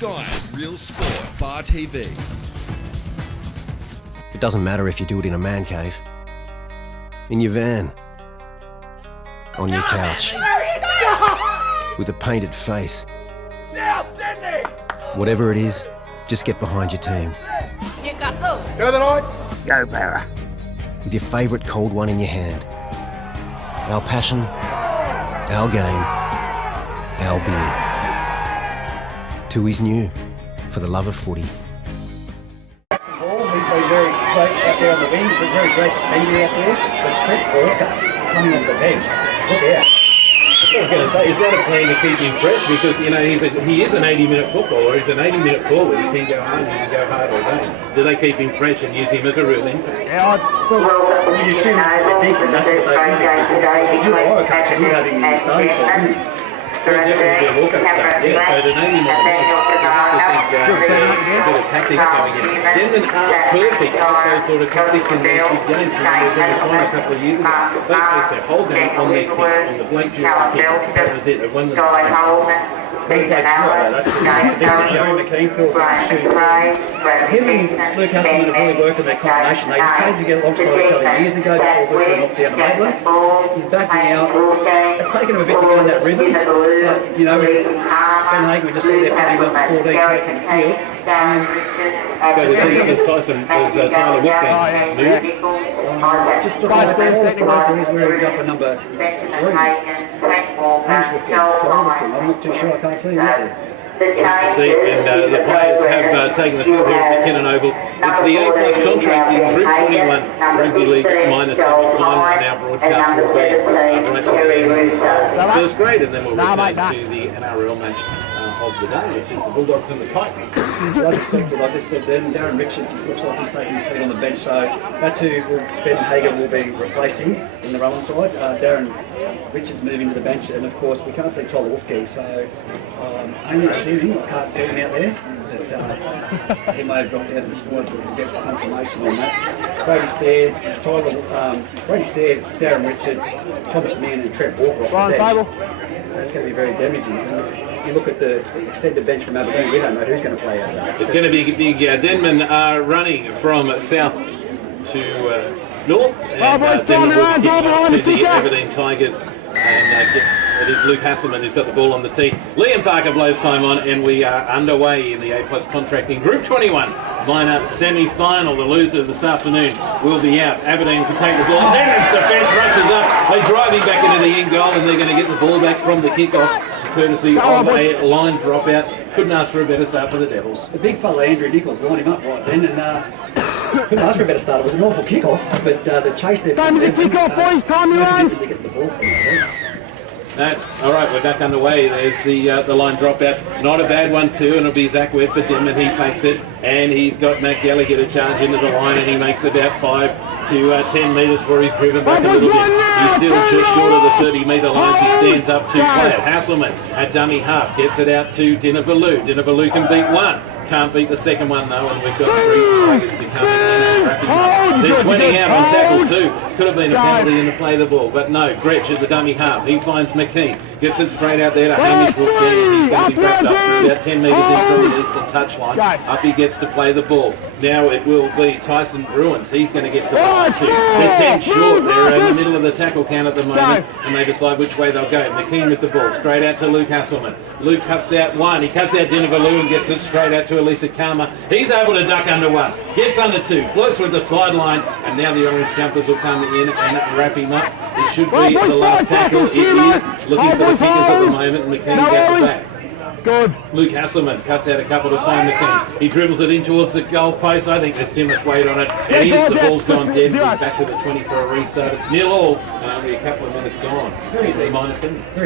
guys, real sport, Bar TV. It doesn't matter if you do it in a man cave, in your van, on your couch, with a painted face. Whatever it is, just get behind your team. Newcastle. Go the Knights! Go Barra. With your favourite cold one in your hand. Our passion, our game, our beer. Tooheys New, for the love of footy. We've been very great out there on the wing, but very great defender out there. But Trent Walker coming off the bench. Look out. I was going to say, is that a plan to keep him fresh? Because, you know, he is an 80-minute footballer. He's an 80-minute forward. He can go home, he can go hard all day. Do they keep him fresh and use him as a real impact? Yeah, when you shoot into the deep, and that's what they do. So if you are a coach, you're having him in the stone, so Definitely be a walk-up start, yeah. So to name him on the bench, you have to think a bit of tactics going in. Denman aren't perfect at those sort of tactics in these big games. Remember they were fine a couple of years ago. They based their whole game on their kick, on the Blake Jewell kick. That was it. It won them the game. that's the difference. Gary McKean feels like shooting. Him and Luke Hasselman have really worked on their combination. They came together alongside each other years ago before Luke went off down to Maitland. He's backing out. It's taken him a bit to find that rhythm. But, you know, Ben Hagen, we just see there putting on 14 taking the field. So the since Tyson was Tyler Woodbank moved. Just the last striker is wearing jumper number 3. I'm not too sure, I can't see that. See, and the players have taken the field here at the McKinnon Oval. It's the A-plus contract in Group 21 Rugby League minor semi-final, and our broadcast will be right to the end of first grade, and then we'll return to the NRL match of the day, which is the Bulldogs and the Titans. As expected, I just said then, Darren Richards looks like he's taking his seat on the bench, so that's who Ben Hager will be replacing in the Rowan side. Darren Richards moving to the bench, and of course we can't see Tyler Wolfgang, so only shooting, I can't see him out there, but he may have dropped out of the squad, but we'll get confirmation on that. Brady Stair, Darren Richards, Thomas Mann and Trent Walker off the bench. That's going to be very damaging. If you look at the extended bench from Aberdeen, we don't know who's going to play out there. It's going to be big. Denman are running from south to north. And Denman will kick to the Aberdeen Tigers. And it is Luke Hasselman who's got the ball on the tee. Liam Parker blows time on, and we are underway in the A-plus contract in Group 21 minor semi-final. The loser this afternoon will be out. Aberdeen can take the ball. Denman's defence rushes up. They drive him back into the end goal, and they're going to get the ball back from the kick-off, courtesy of a line dropout. Couldn't ask for a better start for the Devils. The big fella Andrew Nichols lined him up right then, and couldn't ask for a better start. It was an awful kick-off, but the chase there... Time is a kick-off, boys. Time your runs. All right, we're back underway. There's the line dropout. Not a bad one too, and it'll be Zach Webb for Denman. He takes it, and he's got Matt Gallagher to charge into the line, and he makes about 5 to 10 metres before he's driven back a little bit. He's still just short of the 30-metre line. He stands up to play it. Hasselman at dummy half gets it out to Dinavalou. Dinavalou can beat one. Can't beat the second one though, and we've got 3 Tigers to come in and wrap him up. They're 20 out on tackle too. Could have been a penalty in the play the ball, but no. Gretsch at the dummy half. He finds McKean. Gets it straight out there to Hamish Wolfgang. He's going to be wrapped up about 10 metres in from the eastern touchline. Up he gets to play the ball. Now it will be Tyson Bruins. He's going to get to the line too. They're 10 short. They're in the middle of the tackle count at the moment, and they decide which way they'll go. McKean with the ball. Straight out to Luke Hasselman. Luke cuts out one. He cuts out Dinavalou and gets it straight out to Elisa Karma. He's able to duck under one. Gets under 2. Floats with the sideline, and now the orange jumpers will come in and wrap him up. It should be the last tackle. It is. Looking for the kickers at the moment, and McKean gets it back. Good. Luke Hasselman cuts out a couple to find McKean. He dribbles it in towards the goal post. I think there's too much weight on it. And the ball's gone dead. We're back to the 20 for a restart. It's 0-all. Only a couple of minutes gone. Very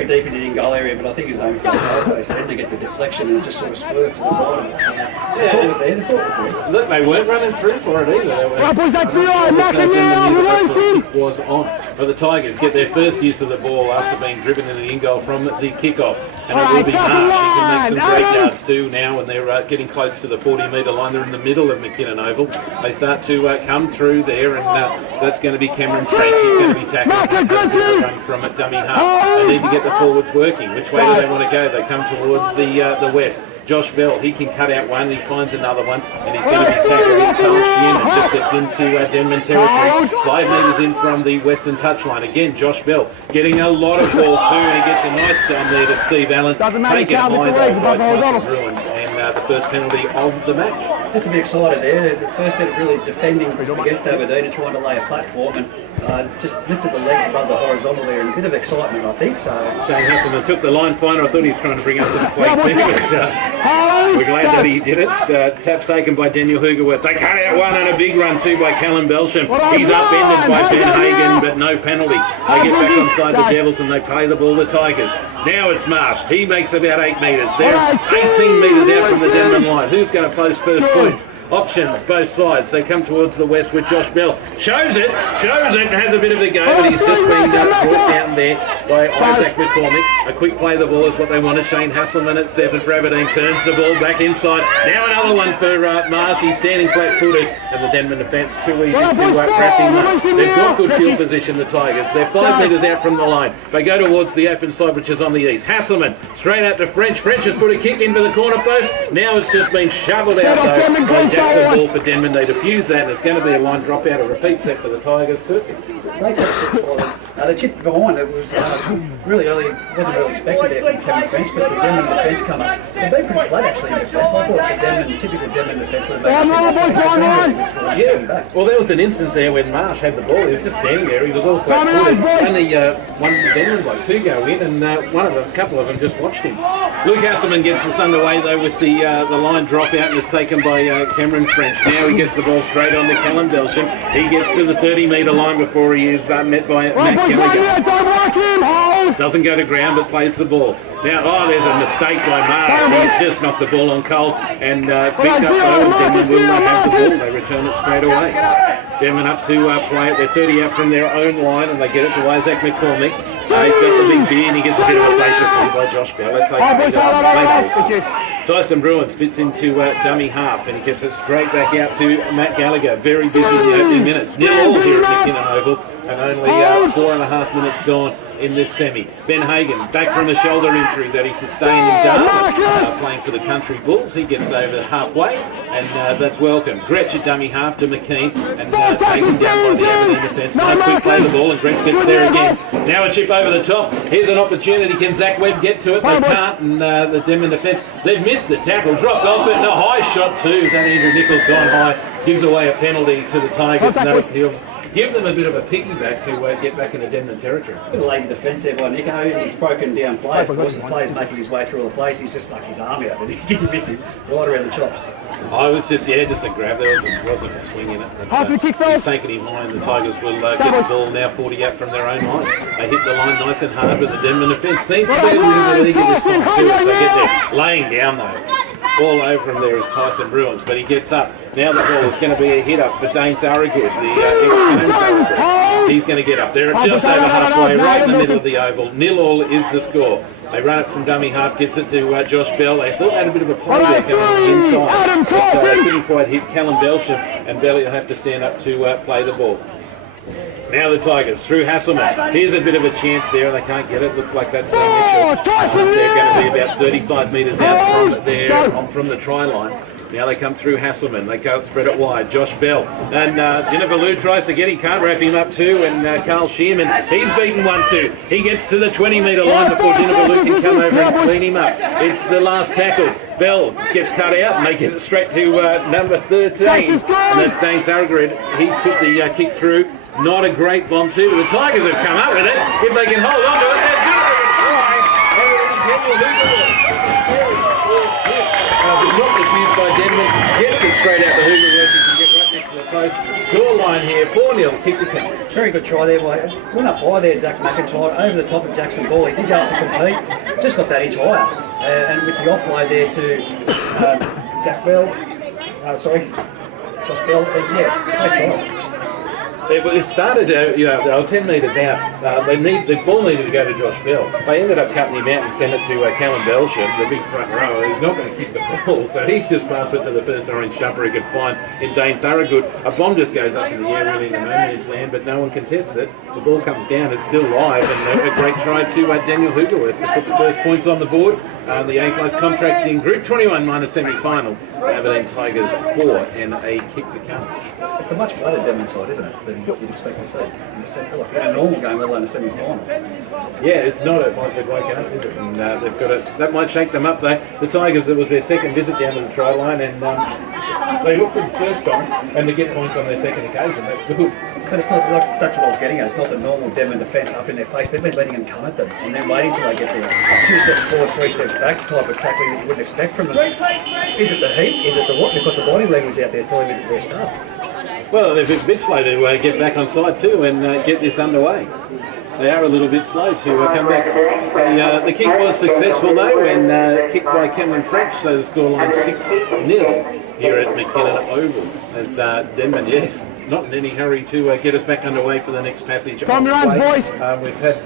deep in the in goal area, but I think he was aiming for the goal post. Then to get the deflection and just sort of swerved to the bottom. Yeah, it was there. The thought was there. Look, they weren't running through for it either. Right, boys, that's 0. Nothing now. Release him. Was on. But the Tigers get their first use of the ball after being driven in the in-goal from the kick-off. And it will be Marsh. He can make some great yards too now when they're getting close to the 40-metre line. They're in the middle of McKinnon Oval. They start to come through there, and that's going to be Cameron French. He's going to be tackled. Run from a dummy half. They need to get the forwards working. Which way do they want to go? They come towards the west. Josh Bell, he can cut out one, he finds another one, and he's going to be tackled. He's Carl Sheehan and just gets into Denman territory. 5 metres in from the western touchline. Again, Josh Bell getting a lot of ball too, and he gets a nice jump there to Steve Allen. Doesn't matter, taken count high the legs above the horizontal. Ruins, and the first penalty of the match. Just to be excited there, the first set really defending against Aberdeen and trying to lay a platform, and just lifted the legs above the horizontal there, and a bit of excitement, I think. So Shane Hasselman took the line finder. I thought he was trying to bring up some plate there, but we're glad that he did it. Taps taken by Daniel Hugerworth. They cut out one and a big run too by Callum Belsham. He's upended by Ben Hagan, but no penalty. They get back onside the Devils and they play the ball to Tigers. Now it's Marsh. He makes about 8 metres. They're 18 metres out from the Denman line. Who's going to post first points? Options, both sides. They come towards the west with Josh Bell. Shows it, and has a bit of a go, but he's just been brought down there by Isaac McCormick. A quick play the ball is what they wanted. Shane Hasselman at 7 for Aberdeen turns the ball back inside. Now another one for Marsh. He's standing flat-footed, and the Denman defence too easy to wrap him up. They've got good field position, the Tigers. They're 5 metres out from the line. They go towards the open side, which is on the east. Hasselman straight out to French. French has put a kick into the corner post. Now it's just been shoveled out though by Jackson ball for Denman. They defuse that, and it's going to be a line drop out. A repeat set for the Tigers. Perfect. Great set for them. The chip behind it was really early, wasn't really expected there from Kevin French, but the Denman defence come up. They've been pretty flat actually in defence. I thought the typical Denman defence would have been yeah. Well, there was an instance there when Marsh had the ball. He was just standing there. He was all flat footed. Only one Denman bloke to go in, and a couple of them just watched him. Luke Hasselman gets us underway though with the line drop out, and it's taken by Cameron French. Now he gets the ball straight on to Callum Belsham. He gets to the 30-metre line before he is met by Matt Gallagher. Doesn't go to ground but plays the ball. Now, there's a mistake by Marsh. He's just knocked the ball on Cole and picked up though, and Denman will have the ball. They return it straight away. Denman up to play it. They're 30 out from their own line, and they get it to Isaac McCormick. He's got the big beer, and he gets a bit of a facial by Josh Bell. Tyson Bruin spits into dummy half, and he gets it straight back out to Matt Gallagher. Very busy in the opening minutes. 0-0 here at McKinnon Oval, and only 4.5 minutes gone in this semi. Ben Hagan, back from the shoulder injury that he sustained in Darwin, playing for the Country Bulls. He gets over halfway, and that's welcome. Gretsch at dummy half to McKean, and taken down by the Aberdeen defence. Nice quick play the ball, and Gretsch gets there again. Now a chip over the top. Here's an opportunity. Can Zach Webb get to it? They can't, and the Denman defence, they've missed the tackle, dropped off it, and a high shot too. Is that Andrew Nichols gone high? Gives away a penalty to the Tigers. No, he'll give them a bit of a piggyback to get back into Denman territory. A bit of lazy defence there by Nico. He's broken down play. Of course, the player's making his way through all the plays. He's just stuck his arm out, but he didn't miss him right around the chops. I was just a grab. There wasn't a swing in it. Half the kick, fellas. He's taken him high, and the Tigers will get the ball now 40 out from their own line. They hit the line nice and hard, but the Denman defence seems to be a little bit eager this time. So they get there. Laying down though. All over him there is Tyson Bruins, but he gets up. Now the ball is going to be a hit up for Dane Thorogood, the ex-Thorogood. He's going to get up there at just over halfway, right in the middle of the oval. 0-0 is the score. They run it from dummy half, gets it to Josh Bell. They thought they had a bit of a play there coming on the inside. But couldn't quite hit Callum Belsham, and Belly will have to stand up to play the ball. Now the Tigers through Hasselman. Here's a bit of a chance there, and they can't get it. Looks like that's their Mitchell. They're going to be about 35 metres out from the try line. Now they come through Hasselman. They can't spread it wide. Josh Bell. And Dinavalou tries to get him. Can't wrap him up too. And Carl Shearman, he's beaten 1-2. He gets to the 20-metre line before Dinavalou can come over and clean him up. It's the last tackle. Bell gets cut out, and they get it straight to number 13. And that's Dane Thorogood. He's put the kick through. Not a great bomb too. The Tigers have come up with it. If they can hold on to it, they're good. Not refused by Denman. Gets it straight out the Hoover. He can get right next to the post. Score line here, 4-0. Kick the count. Very good try there by went up high there, Zach McIntyre, over the top of Jackson Ball. He did go up to compete. Just got that inch higher. And with the offload there to Zach Bell. Josh Bell. Yeah, great try. It started, they were 10 metres out. The ball needed to go to Josh Bell. They ended up cutting him out and sent it to Callum Belsham, the big front rower. He's not going to kick the ball, so he's just passed it to the first orange jumper he could find in Dane Thorogood. A bomb just goes up in the air really into no man's land, but no one contests it. The ball comes down, it's still live, and a great try to Daniel Hoogerworth to put the first points on the board. The A-class contract in Group 21 minor semi-final. Aberdeen Tigers 4 and a kick to come. It's a much better Denman side, isn't it, than what you'd expect to see in a normal game, let alone a semi-final. Yeah, it's not like they've woken up, is it? And they've got it. That might shake them up though. The Tigers, it was their second visit down to the try line, and they looked good the first time, and to get points on their second occasion, that's good. But it's not like, that's what I was getting at. It's not the normal Denman defence up in their face. They've been letting them come at them and then waiting till they get there. 2 steps forward, 3 steps back, type of tackling that you wouldn't expect from them. Is it the heat? Is it the what? Because the body language out there is telling me that they're stuffed. Well, they're a bit slow to get back on side too and get this underway. They are a little bit slow to come back. The kick was successful though, and kicked by Cameron French, so the scoreline 6-0 here at McKinnon Oval. As Denman, not in any hurry to get us back underway for the next passage. Time your hands, boys. We've had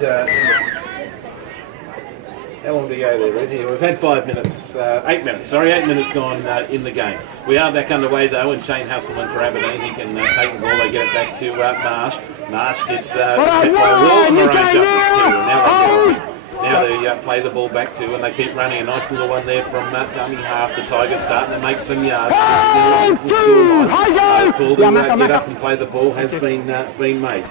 how long do you go there, Red? Here, we've had 5 minutes, 8 minutes. Sorry, 8 minutes gone in the game. We are back underway though, and Shane Hasselman for Aberdeen. He can take the ball. They get it back to Marsh. Marsh gets Now they play the ball back to, and they keep running. A nice little one there from dummy half. The Tigers starting to make some yards. Call to get up and play the ball has been made.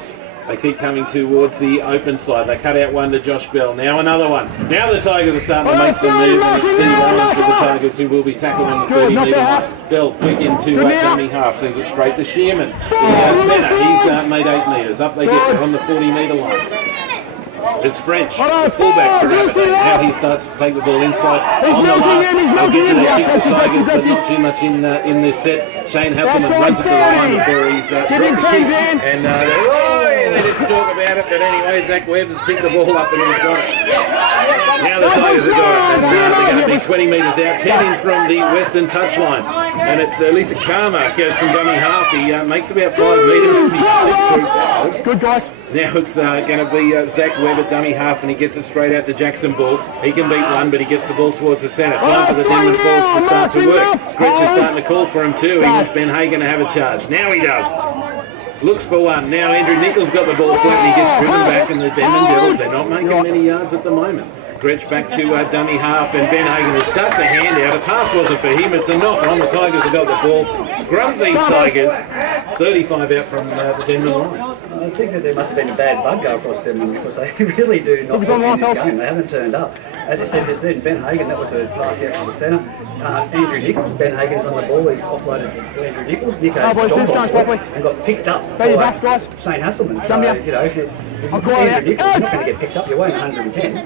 They keep coming towards the open side. They cut out one to Josh Bell. Now another one. Now the Tigers are starting to make some moves and extend lines for the Tigers, who will be tackled on the 30-metre line. Bell quick into dummy half, sends it straight to Shearman. Centre, he's made 8 metres. Up they get, they're on the 40-metre line. It's French, the fullback for Aberdeen. Now he starts to take the ball inside. He's milking him, he's milking him. But not too much in this set. Shane Hasselman runs it to the line before he's dropped the kick. And they didn't talk about it, but anyway, Zach Webb has picked the ball up and he's got it. Now the Tigers have got it. They're going to be 20 metres out, 10 in from the western touchline. And it's Lisa Karma goes from dummy half. He makes about 5 metres. Good, guys. Now it's going to be Zach Webb at dummy half, and he gets it straight out to Jackson Ball. He can beat one, but he gets the ball towards the centre. Time for the Denman Forwards to start to work. Gretsch is starting to call for him too. He wants Ben Hagen to have a charge. Now he does. Looks for one. Now Andrew Nichols got the ball quick, and he gets driven back, and the Denman Devils, they're not making many yards at the moment. Gretsch back to dummy half, and Ben Hagen has stuck the hand out. A pass wasn't for him, it's a knock on. The Tigers have got the ball. Scrum these Tigers. 35 out from the Denman line. I think that there must have been a bad bug go across Denman, because they really do not want this game. They haven't turned up. As I said just then, Ben Hagen, that was a pass out to the centre. Andrew Nichols, Ben Hagen's on the ball. He's offloaded to Andrew Nichols. Nichols and got picked up by Shane Hasselman. So, if you're Andrew Nichols, you're not going to get picked up. You're weighing 110.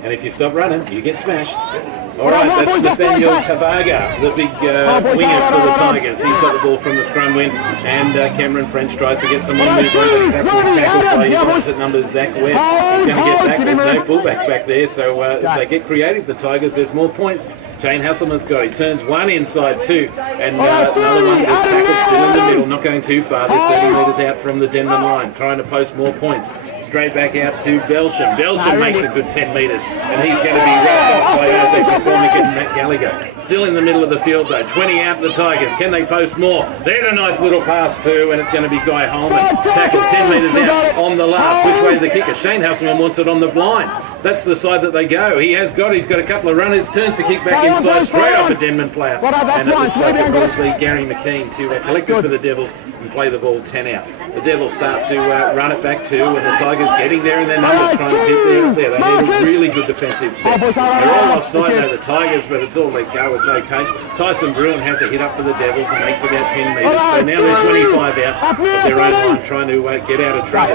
And if you stop running, you get smashed. All right, that's Nathaniel Tavaga, the big winger for the Tigers. He's got the ball from the scrum win, and Cameron French tries to get some more movement. Tackled by your opposite number, Zach Webb. He's going to get back. There's no fullback back there, so if they get creative, the Tigers, there's more points. Shane Hasselman's got it. He turns one inside two, and another one gets tackled still in the middle, not going too far. They're 30 metres out from the Denman line, trying to post more points. Straight back out to Belsham. Belsham makes a good 10 metres, and he's going to be wrapped off by Isaac McCormick and Matt Gallagher. Still in the middle of the field though. 20 out the Tigers. Can they post more? There's a nice little pass too, and it's going to be Guy Holman. Tackled 10 metres out on the last. Which way is the kicker? Shane Hasselman wants it on the blind. That's the side that they go. He has got it. He's got a couple of runners. Turns the kick back inside, straight off a Denman player. And it looks like it will be Gary McKean to collect it for the Devils and play the ball 10 out. The Devils start to run it back too, and the Tigers getting there in their numbers, trying to get there. They need a really good defensive set. They're all offside though, the Tigers, but it's all let go. It's okay. Tyson Bruin has a hit up for the Devils and makes about 10 metres. So now they're 25 out of their own line, trying to get out of trouble.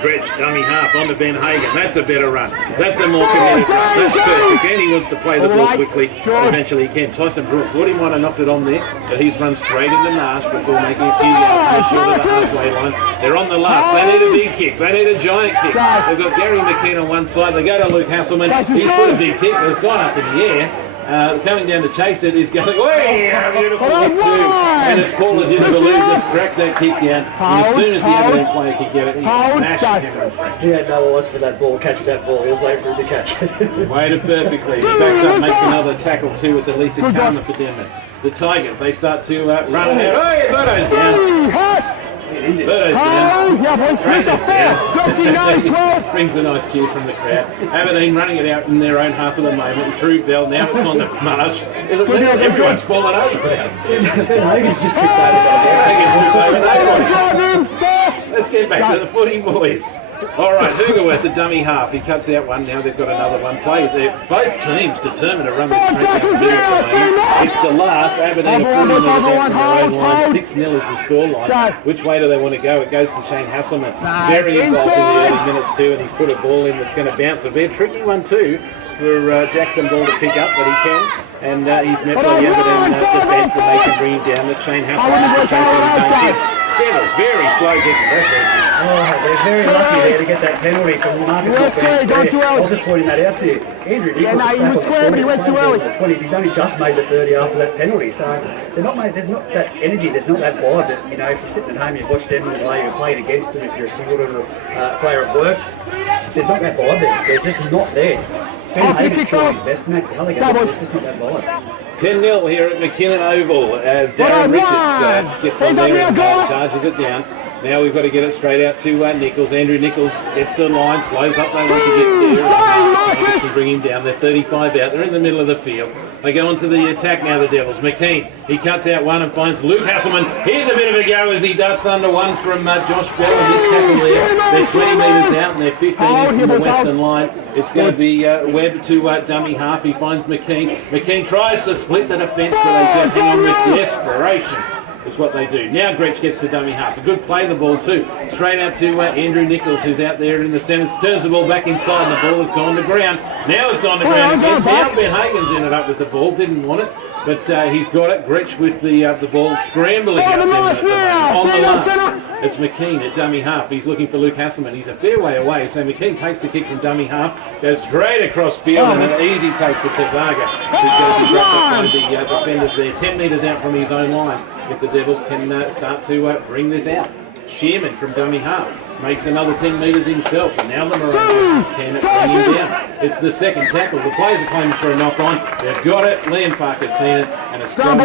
Gretsch, dummy half, onto Ben Hagen. That's a better run. That's a more committed run. That's perfect. And he wants to play the ball quickly. Eventually he can. Tyson Brooks thought he might have knocked it on there, but he's run straight into Marsh before making a few yards short of the halfway line. They're on the last. They need a big kick. They need a giant kick. They've got Gary McKean on one side. They go to Luke Hasselman. He's put a big kick, but it's gone up in the air. Coming down to chase it is going, way, beautiful Well hit too. done. And it's Paul Legitimate just cracked that hit down. And as soon as the Aberdeen player could get it, he smashed Denman French. He had no eyes for that ball, catching that ball. He was waiting for him to catch it. Waited perfectly. He backs up, makes another tackle too with the Lisa Karma for Denman. The Tigers, they start to run it out. Hey, Birdo's down. Pass. He's injured. Birdo's Oh, down. yeah, boys. Miss a fair. Gretchen, no, 12. Brings a nice cheer from the crowd. Aberdeen running it out in their own half of the moment through Bell. Now it's on the marsh. Everyone's fallen over. Hagen's just tripped over that. Driving. Fair. Let's get back to the footy, boys. All right, Hoogerworth, the dummy half. He cuts out one. Now they've got another one played. They're both teams determined to run this Five straight down the tackles middle now, for stay them. back. It's the last. Aberdeen are Over one, 40 minutes over out one, from their own line. hold. 6-0 is the scoreline. Go. Which way do they want to go? It goes to Shane Hasselman. Nah, Very involved in the inside. early minutes too, and he's put a ball in that's going to bounce. A very tricky one too for Jackson Ball to pick up, but he can. And he's met by the Aberdeen defence, and they can bring him down. That's Shane Hasselman. Devils very slow getting pressure. Oh, they're very lucky there to get that penalty from Marcus. Well, Scary, going too early. I was just pointing that out to you. Andrew Nichols no, he was square, but he went too early. 20. He's only just made the 30 after that penalty, so they're not made. There's not that energy. There's not that vibe. That, you know, if you're sitting at home, you watch Denman play, you're playing against them. If you're a single player at work, there's not that vibe there. They're just not there. Ben Hagen's trying his best, Matt Gallagher. It's just not that vibe. 10-0 here at McKinnon Oval as Darren Richards gets on there and charges it down. Now we've got to get it straight out to Nichols. Andrew Nichols gets to the line, slows up though once he gets there. Marcus can bring him down. They're 35 out. They're in the middle of the field. They get on to the attack now, the Devils. McKean, he cuts out one and finds Luke Hasselman. Here's a bit of a go as he ducks under one from Josh Bell. And this tackle there. They're 20 metres out and they're 15 in from the western line. It's going to be Webb to dummy half. He finds McKean. McKean tries to split the defence, but they just hang on with desperation. It's what they do. Now Gretsch gets the dummy half. A good play the ball too. Straight out to Andrew Nichols, who's out there in the centre. Turns the ball back inside and the ball has gone to ground. Now it's gone to ground again. Now Ben Hagen's ended up with the ball. Didn't want it, but he's got it. Gretsch with the ball scrambling out there. On the last. It's McKean at dummy half. He's looking for Luke Hasselman. He's a fair way away. So McKean takes the kick from dummy half, goes straight across field, and an easy take for Tavaga, who's going to be dropped behind the defenders there. 10 metres out from his own line. If the Devils can start to bring this out. Shearman from dummy half makes another 10 metres himself, and now the Maroons can bring him down. It's the second tackle. The players are claiming for a knock on. They've got it. Liam Parker's seen it, and it's gone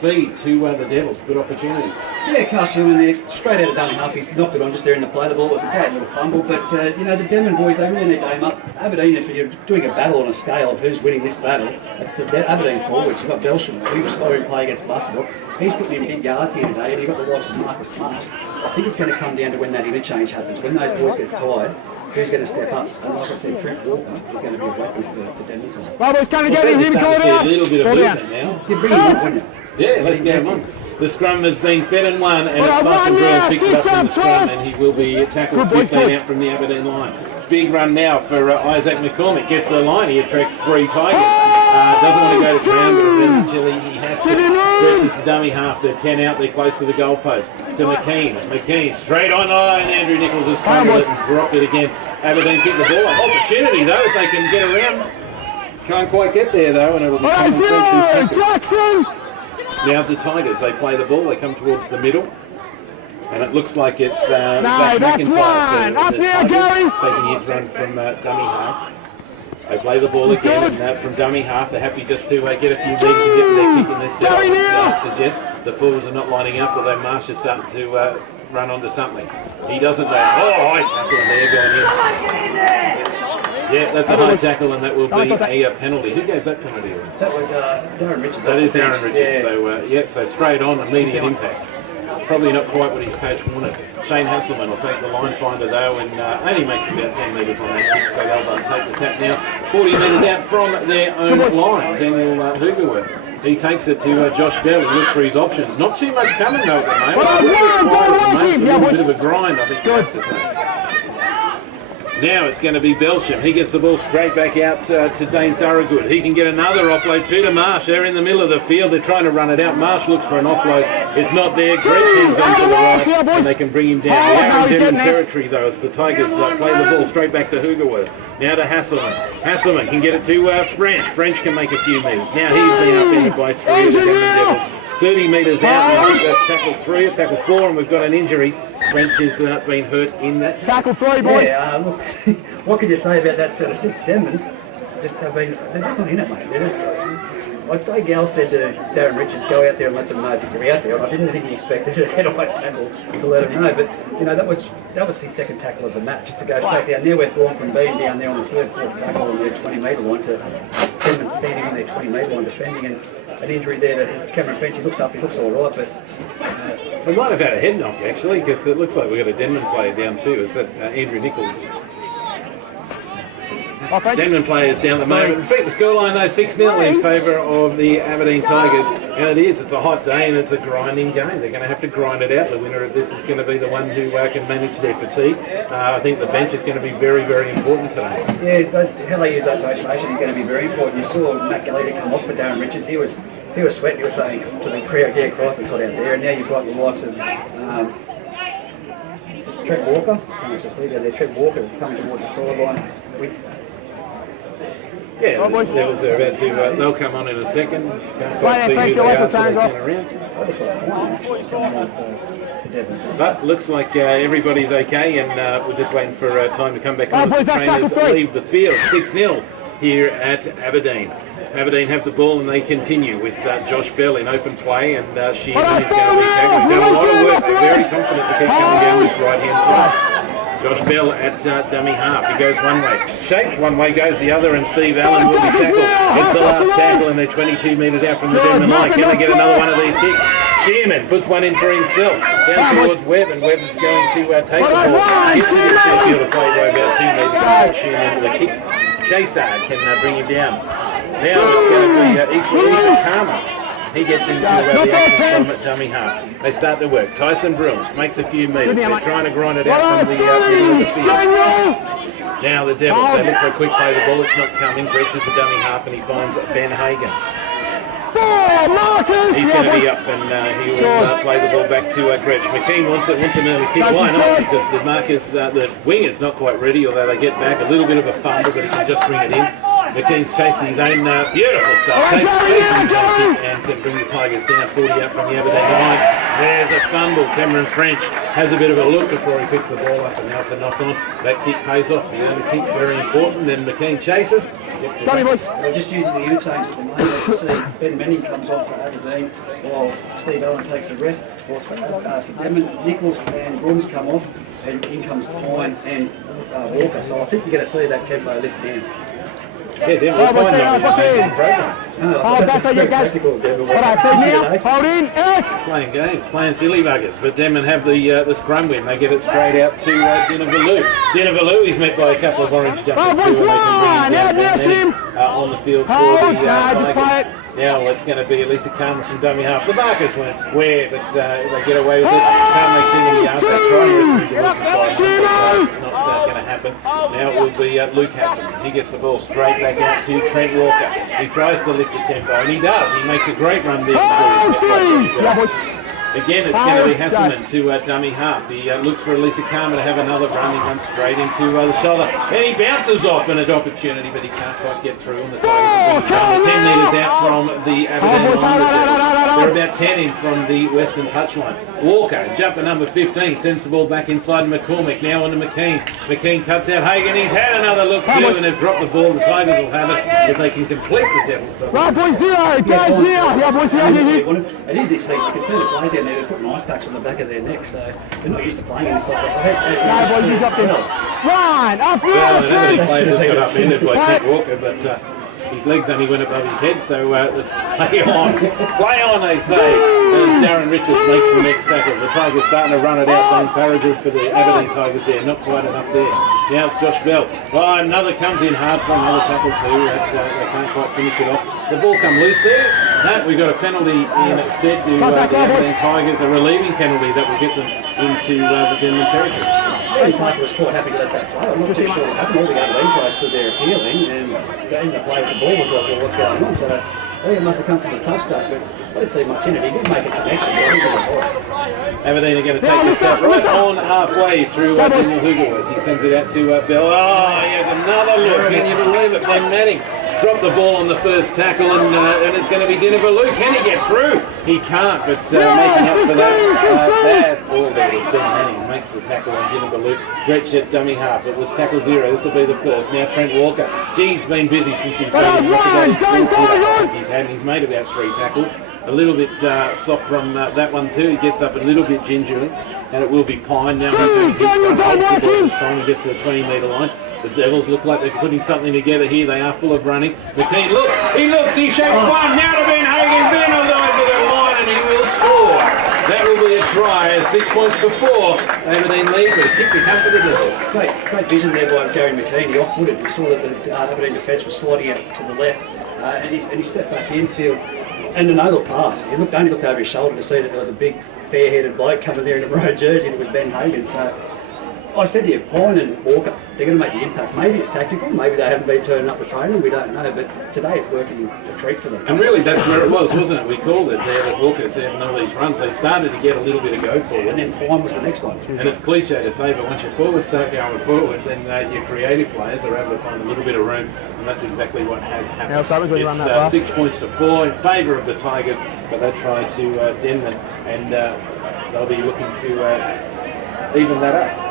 feed to the Devils. Good opportunity. Yeah, Carl Shearman there, straight out of dummy half. He's knocked it on just there in the play. The ball was a great little fumble, but you know, the Denman boys, they really need to aim up. Aberdeen, if you're doing a battle on a scale of who's winning this battle, it's the Aberdeen forwards. You've got Belsham, he was supposed to play against Busselton. He's putting in big yards here today, and you've got the likes of Marcus Smart. I think it's going to come down to when that interchange happens. When those boys get tired, who's going to step up? And like I said, Trent Walker is going to be a weapon for Denman side. Robo's coming to get him, called out. A little bit of movement now. You bring him up, wouldn't you? Yeah, let's get him on. The scrum has been fed and won, and it's Martin Drill picks it up from the scrum, and he will be tackled 15 out from the Aberdeen line. Big run now for Isaac McCormick. Gets to the line, he attracts 3 Tigers. Doesn't want to go to ground, but eventually he has to. Stretches the dummy half. They're 10 out. They're close to the goalpost. To McKean. McKean straight on line. Andrew Nichols has fumbled it and dropped it again. Aberdeen pick the ball up. Opportunity though if they can get around. Can't quite get there though, and it'll be Jackson. Now the Tigers. They play the ball. They come towards the middle. And it looks like it's No, Zach that's McIntyre. one. Up now, Gary. Taking his run from dummy half. They play the ball again and from dummy half. They're happy just to get a few metres and get their kick in this set. Suggests the forwards are not lining up, although Marsh is starting to run onto something. He doesn't know. Oh, I tackle there going in. Yeah, that's a high tackle, and that will be a penalty. Who gave that penalty? That was Darren Richards. That is Darren Richards. Yeah. So straight on, immediate impact. Probably not quite what his coach wanted. Shane Hasselman will take the line finder though, and only makes about 10 metres on that kick, so they'll take the tap now. 40 metres out from their own line. Daniel Hoogerworth. He takes it to Josh Bell. He looks for his options. Not too much coming though at the moment. It's a little bit of a grind, I think. Good. Now it's going to be Belsham. He gets the ball straight back out to Dane Thorogood. He can get another offload to Marsh. They're in the middle of the field. They're trying to run it out. Marsh looks for an offload. It's not there. Gretch heads onto the right, and they can bring him down. They are in Denman territory, though, as the Tigers play the ball straight back to Hoogerworth. Now to Hasselman. Hasselman can get it to French. French can make a few metres. Now he's been upended by 3 of the Denman Devils. 30 metres out, and I think that's tackle 3 or tackle 4, and we've got an injury. French has been hurt in that. Tackle 3, boys. Yeah, look, what can you say about that set of 6? Denman they're just not in it, mate. They're just, I'd say Gal said to Darren Richards, go out there and let them know that you're out there. And I didn't think he expected a head-on tackle to let him know. But, you know, that was his second tackle of the match, to go straight down there. We've gone from being down there on the third, fourth tackle on their 20-metre line to Denman standing on their 20-metre line defending, and an injury there to Cameron French. He looks up, he looks all right, but... we might have had a head knock, actually, because it looks like we've got a Denman player down too. It's that Andrew Nichols. Denman players down at the moment. Beat the scoreline though, 6-0 in favour of the Aberdeen Tigers. And it's a hot day and it's a grinding game. They're going to have to grind it out. The winner of this is going to be the one who can manage their fatigue. I think the bench is going to be very, very important today. Yeah, how they use that rotation is going to be very important. You saw Matt Gallagher come off for Darren Richards. He was sweating. He was saying to the crowd, yeah, Christ, it's hot out there. And now you've got the likes of Trent Walker. Trent Walker coming towards the sideline with... Yeah, they're about to, they'll come on in a second. French, your electrical time's off. But looks like everybody's okay, and we're just waiting for time to come back on. Boys, that's tackle 3. Leave the field, 6-0 here at Aberdeen. Aberdeen have the ball and they continue with Josh Bell in open play, and Sheehan is going to be tackled. Done a lot of work. They're very confident to keep coming down this right-hand side. Josh Bell at dummy half. He goes one way. Shapes one way, goes the other, and Steve Allen will be tackled. It's the last tackle, and they're 22 metres out from the Denman line. Can they get another one of these kicks? Shearman puts one in for himself. Down towards Webb, and Webb is going to take the ball. Hits it into the field of play by about 2 metres. Shearman, the kick chaser, can bring him down. Now it's going to be Issa Karma. He gets into the action from dummy half. They start to work. Tyson Bruins makes a few metres. They're trying to grind it out from the middle of the field. Now the Devils, they look for a quick play. The ball, it's not coming. Gretch is a dummy half, and he finds Ben Hagan. He's going to be up, and he will play the ball back to Gretch. McKean wants an early kick. Why not? Because the markers, the wing is not quite ready, although they get back. A little bit of a fumble, but he can just bring it in. McKean's chasing his own beautiful stuff. And can bring the Tigers down 40 up from the Aberdeen line. There's a fumble. Cameron French has a bit of a look before he picks the ball up, and now it's a knock on. That kick pays off. The only kick very important. Then McKean chases. We're just using the interchange at the moment. You see Ben Manning comes on for Aberdeen while Steve Allen takes a rest. Whilst for Denman, Nichols and Brooms come off, and in comes Pine and Walker. So I think you're going to see that tempo lift now. Yeah, Denver. That's how you guys. Hold in, out. Playing games, playing silly buggers, but Denman have the scrum win. They get it straight out to Dinavalu. Dinavalu is met by a couple of orange jumpers on the field for the just play it. Now it's going to be Elisa Karma from dummy half. The markers weren't square, but they get away with it. Can't make too many yards. They try and receive the side. It's not going to happen. Now it will be Luke Hassan. He gets the ball straight back out to Trent Walker. He tries to lift the tempo, and he does. He makes a great run there. Again, it's going to be Hasselman to dummy half. He looks for Elisa Karma to have another run. He runs straight into the shoulder. And he bounces off an opportunity, but he can't quite get through. And the Tigers 10 metres out from the Aberdeen line. They're about 10 in from the western touchline. Walker, jumper number 15, sends the ball back inside McCormick. Now on to McKean. McKean cuts out Hagan. He's had another look too, and they've dropped the ball. The Tigers will have it if they can complete the Devils. Right, boys, zero. Guys, now. Yeah, boys, it is this week. You can see the players down there. They're putting ice packs on the back of their neck, so they're not used to playing in this type of... No, boys, you dropped in. Run, up, well, got upended by Trent Walker, but his legs only went above his head, so let's play on. Play on, they say. As Darren Richards makes the next tackle. The Tigers starting to run it out. Dane Thorogood for the Aberdeen Tigers there. Not quite enough there. Now it's Josh Bell. Oh, another comes in hard for another tackle too. They can't quite finish it off. The ball come loose there. No, we've got a penalty in instead to the Aberdeen Tigers. A relieving penalty that will get them into the Denman territory. Yeah, James Marker was quite happy to let that play. I'm not too sure what happened. All the Aberdeen players stood there appealing, and even the player with the ball was like, well, what's going on? So I think it must have come from the touchdown, but I didn't see much in it. He didn't make a connection. Aberdeen are going to take this out right on halfway through Daniel Hugerworth. He sends it out to Bill. Oh, he has another look. Can you believe it? Ben Manning dropped the ball on the first tackle, and it's going to be dinner for Luke. Can he get through? He can't, but making up for that ball there with Ben Manning makes the tackle on dinner for Luke. Great shot, dummy half. It was tackle 0. This will be the first. Now Trent Walker. He's been busy since he's been. He's made about 3 tackles. A little bit soft from that one too. He gets up a little bit gingerly, and it will be Pine. Now he's this time. He gets to the 20-metre line. The Devils look like they're putting something together here. They are full of running. McKean looks, he shakes one. Now to Ben Hagen. Ben will go over the line and he will score. That will be a try. 6 points to 4. Aberdeen lead, but a kick to come for the Devils. Great vision there by Gary McKean. He off-footed. We saw that the Aberdeen defence was sliding out to the left, and he stepped back into, and a no-look pass. He only looked over his shoulder to see that there was a big, fair-headed bloke coming there in a maroon jersey, and it was Ben Hagen. So I said to you, Pine and Walker, they're going to make the impact. Maybe it's tactical, maybe they haven't been turning up for training, we don't know, but today it's working a treat for them. And really that's where it was, wasn't it? We called it there that Walker's having all these runs. They started to get a little bit of go forward. And then Pine was the next one. And it's cliche to say, but once your forwards start going forward, then your creative players are able to find a little bit of room, and that's exactly what has happened. It's 6 points to 4 in favour of the Tigers, but they try to Denman, and they'll be looking to even that up.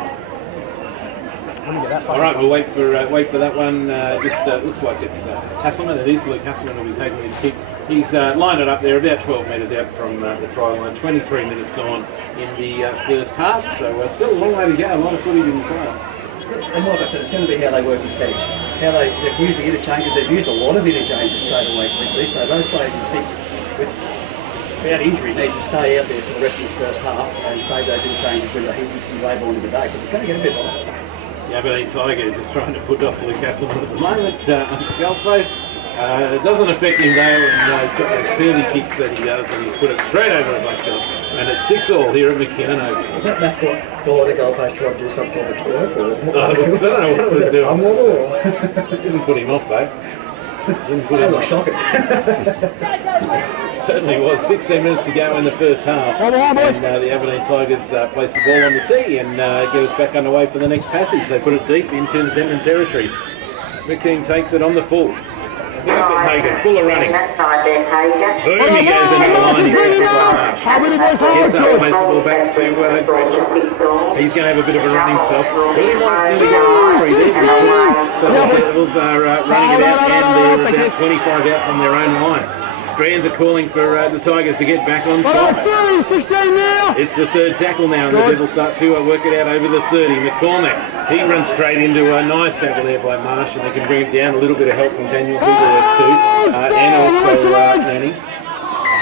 All right, we'll wait for that one. Just looks like it's Hasselman. It is Luke Hasselman will be taking his kick. He's lined it up there about 12 metres out from the try line. 23 minutes gone in the first half, so still a long way to go. A lot of footage in the play. And like I said, it's going to be how they work this bench. How they've used the interchanges. They've used a lot of interchanges straight away quickly. So those players, I think, without injury, need to stay out there for the rest of this first half and save those interchanges when the heat hits them later on in the day, because it's going to get a bit hot. The Aberdeen Tiger just trying to put off Luke Hasselman at the moment on the goalpost. It doesn't affect him though, and he's got those curly kicks that he does, and he's put it straight over a black belt. And it's 6-all here at McKinnon. Was that mascot behind the goalpost trying to do some type of twerk? Or I don't know what it was doing. Didn't put him off though. Didn't put him off. Shocking. Certainly was. 16 minutes to go in the first half. And the Aberdeen Tigers place the ball on the tee and get us back underway for the next passage. They put it deep into the Denman territory. McKean takes it on the full. Hagen, full of running. Boom, he goes into the line. He gets up, plays the ball back to Gretsch. He's going to have a bit of a run himself. Really might so the Devils are running it out, and they're about 25 out from their own line. Fans are calling for the Tigers to get back on side. 16 now. It's the third tackle now, and the Devils start to work it out over the 30. McCormack, he runs straight into a nice tackle there by Marsh, and they can bring it down. A little bit of help from Daniel Hugerworth too, and also Annie.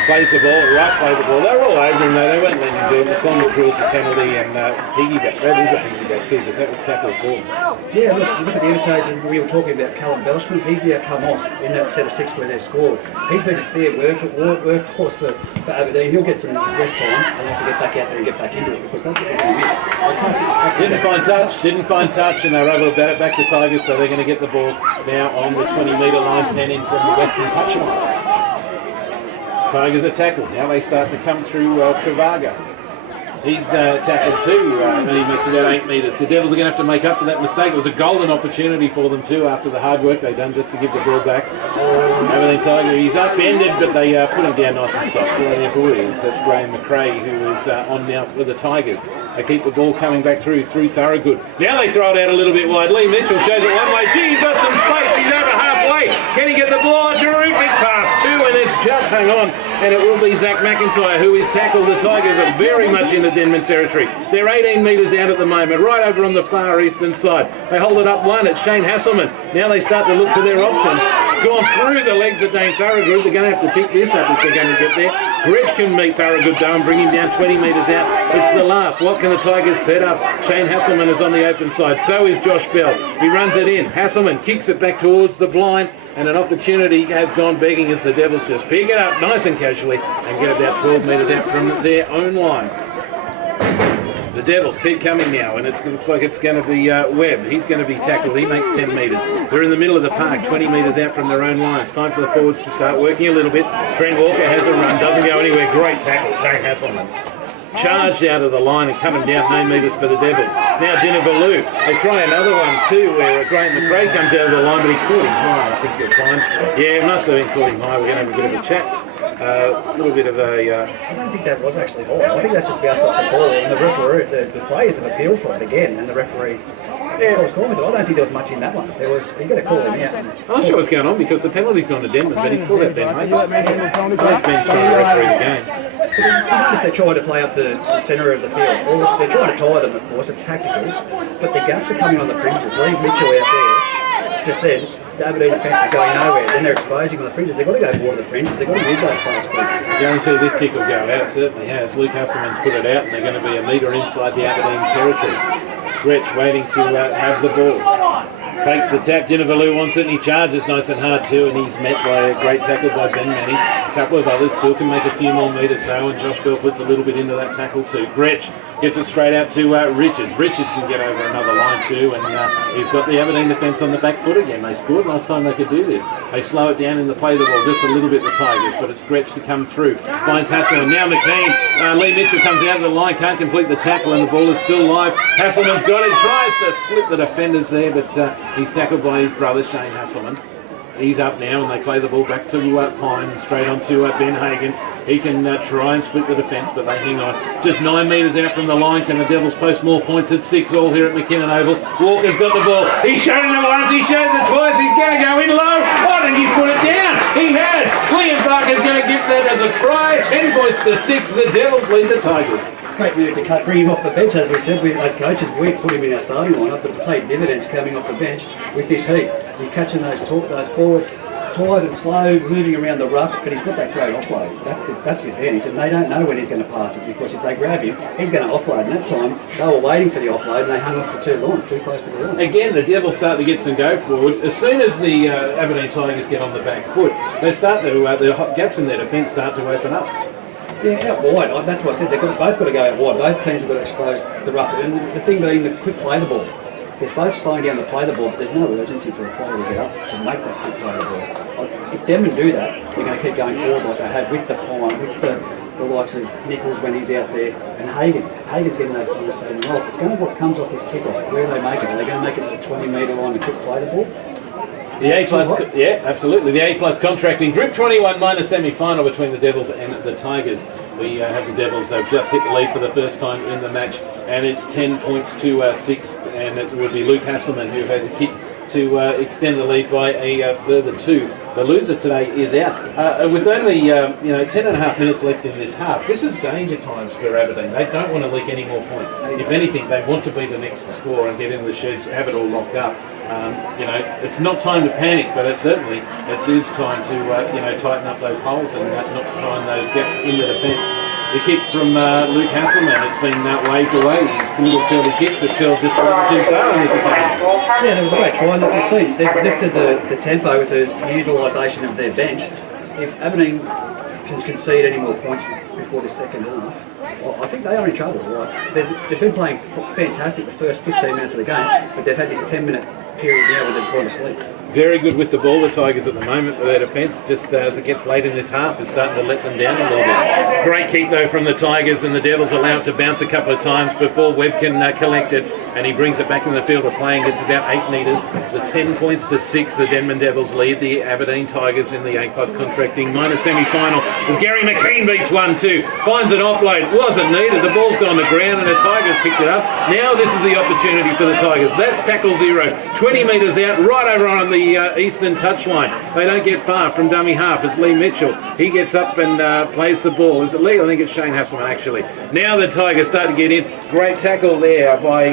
Plays the ball, right play the ball. They're all over him though, they won't let him do it. McCormack draws a penalty, and piggyback. That is a piggyback too, because that was tackle 4. Yeah, look at the interchanges. We were talking about Callum Belshman. He's now come off in that set of 6 where they've scored. He's been a fair workhorse for Aberdeen. He'll get some rest time and have to get back out there and get back into it, because that's what they're going to miss. Didn't find touch, and they're able to bat it back to Tigers, so they're going to get the ball now on the 20-metre line, 10 in from the western touch line. Tigers are tackled. Now they start to come through Travaga. He's tackled too, and he makes about 8 metres. The Devils are going to have to make up for that mistake. It was a golden opportunity for them too after the hard work they've done just to give the ball back. Aberdeen Tiger, he's upended, but they put him down nice and soft. That's Graham McRae, who is on now for the Tigers. They keep the ball coming back through Thorogood. Now they throw it out a little bit wide. Lee Mitchell shows it one way. Gee, he's got some space. He's over halfway. Can he get the ball? A terrific pass too, and it's just hung on. And it will be Zach McIntyre who is tackled. The Tigers are very much in the Denman territory. They're 18 metres out at the moment, right over on the far eastern side. They hold it up one. It's Shane Hasselman. Now they start to look for their options. It's gone through the legs of Dane Thorogood. They're going to have to pick this up if they're going to get there. Gretsch can meet Thorogood though and bring him down 20 metres out. It's the last. What can the Tigers set up? Shane Hasselman is on the open side. So is Josh Bell. He runs it in. Hasselman kicks it back towards the blind, and an opportunity has gone begging as the Devils just pick it up nice and casually and get about 12 metres out from their own line. The Devils keep coming now, and it looks like it's going to be Webb. He's going to be tackled. He makes 10 metres. They're in the middle of the park, 20 metres out from their own line. It's time for the forwards to start working a little bit. Trent Walker has a run, doesn't go anywhere. Great tackle, Shane Hasselman. Charged out of the line and coming down 9 metres for the Devils. Now Dinnervaloo. They try another one too, where Graham McRae comes out of the line, but he caught him high. I think you'll find. Yeah, it must have been caught him high. We're going to have a bit of a chat. A little bit of a... I don't think that was actually high. I think that's just bounced off the ball, and the referee, the players have appealed for it again, and the referees. I don't think there was much in that one. He's going to call him out. I'm not sure what's going on because the penalty's gone to Denman, but he's called out Denman. So he's been trying to referee the game. Because they're trying to play up the centre of the field. Or they're trying to tie them, of course, it's tactical. But the gaps are coming on the fringes. Leave Mitchell out there. Just then, the Aberdeen defence is going nowhere. Then they're exposing on the fringes. They've got to go more to the fringes. They've got to use those fast feet. I guarantee this kick will go out. It certainly has. Luke Hasselman's put it out, and they're going to be a metre inside the Aberdeen territory. Gretsch waiting to have the ball. Takes the tap. Dinnervaloo wants it, and he charges nice and hard too, and he's met by a great tackle by Ben Manning. A couple of others still can make a few more metres though, and Josh Bell puts a little bit into that tackle too. Gretsch gets it straight out to Richards. Richards can get over another line too, and he's got the Aberdeen defence on the back foot again. They scored last time they could do this. They slow it down in the play the ball just a little bit, the Tigers, but it's Gretsch to come through. Finds Hasselman. Now McKean. Lee Mitchell comes out of the line, can't complete the tackle, and the ball is still live. Hasselman's got it, tries to split the defenders there, but he's tackled by his brother Shane Hasselman. He's up now, and they play the ball back to Pine, straight on to Ben Hagan. He can try and split the defence, but they hang on. Just 9 metres out from the line. Can the Devils post more points at 6-all here at McKinnon Oval? Walker's got the ball. He's shown it once, he shows it twice. He's going to go in low. I think he's put it down. He has. Liam Barker's going to give that as a try. 10 points to 6. The Devils lead the Tigers. Great move to bring him off the bench, as we said. As coaches, we put him in our starting lineup, but it's paid dividends coming off the bench with this heat. He's catching those forwards tight and slow, moving around the ruck, but he's got that great offload. That's the advantage, and they don't know when he's going to pass it, because if they grab him, he's going to offload. And that time, they were waiting for the offload, and they hung off for too long, too close to the line. Again, the Devils start to get some go forward. As soon as the Aberdeen Tigers get on the back foot, they start to the gaps in their defence start to open up. Yeah, out wide. That's what I said. They've both got to go out wide. Both teams have got to expose the ruck. And the thing being, the quick play the ball. They're both slowing down to play the ball, but there's no urgency for a player to get up to make that quick play the ball. If Denman do that, they're going to keep going forward like they have with the Pine, with the likes of Nichols when he's out there, and Hagan. Hagan's getting those understanding roles. It's going to be what comes off this kickoff. Where they make it. Are they going to make it to the 20-metre line and quick play the ball? The A+, yeah, absolutely. The A+ contracting Group 21 minor semi-final between the Devils and the Tigers. We have the Devils. They've just hit the lead for the first time in the match, and it's 10 points to 6. And it will be Luke Hasselman who has a kick to extend the lead by a further 2. The loser today is out. With only 10.5 minutes left in this half, this is danger times for Aberdeen. They don't want to leak any more points. If anything, they want to be the next to score and get in the sheds, have it all locked up. It's not time to panic, but it is time to tighten up those holes and not find those gaps in the defence. The kick from Luke Hasselman, it's been waved away. His little curly kicks have curled just a little too far on this occasion. Yeah, there was a great try. Look, you see, they've lifted the tempo with the utilisation of their bench. If Aberdeen can concede any more points before the second half, I think they are in trouble. Right? They've been playing fantastic the first 15 minutes of the game, but they've had this 10-minute period now where they've gone to sleep. Very good with the ball, the Tigers at the moment with their defence, just as it gets late in this half, is starting to let them down a little bit. Great kick though from the Tigers, and the Devils allow it to bounce a couple of times before Webb can collect it, and he brings it back in the field of play and gets about 8 metres. The 10 points to 6, the Denman Devils lead the Aberdeen Tigers in the A+ contracting minor semi-final as Gary McKean beats 1-2, finds an offload, wasn't needed, the ball's gone on the ground and the Tigers picked it up. Now this is the opportunity for the Tigers. That's tackle 0, 20 metres out, right over on the eastern touchline. They don't get far from dummy half. It's Lee Mitchell. He gets up and plays the ball. Is it Lee? I think it's Shane Hasselman actually. Now the Tigers start to get in. Great tackle there by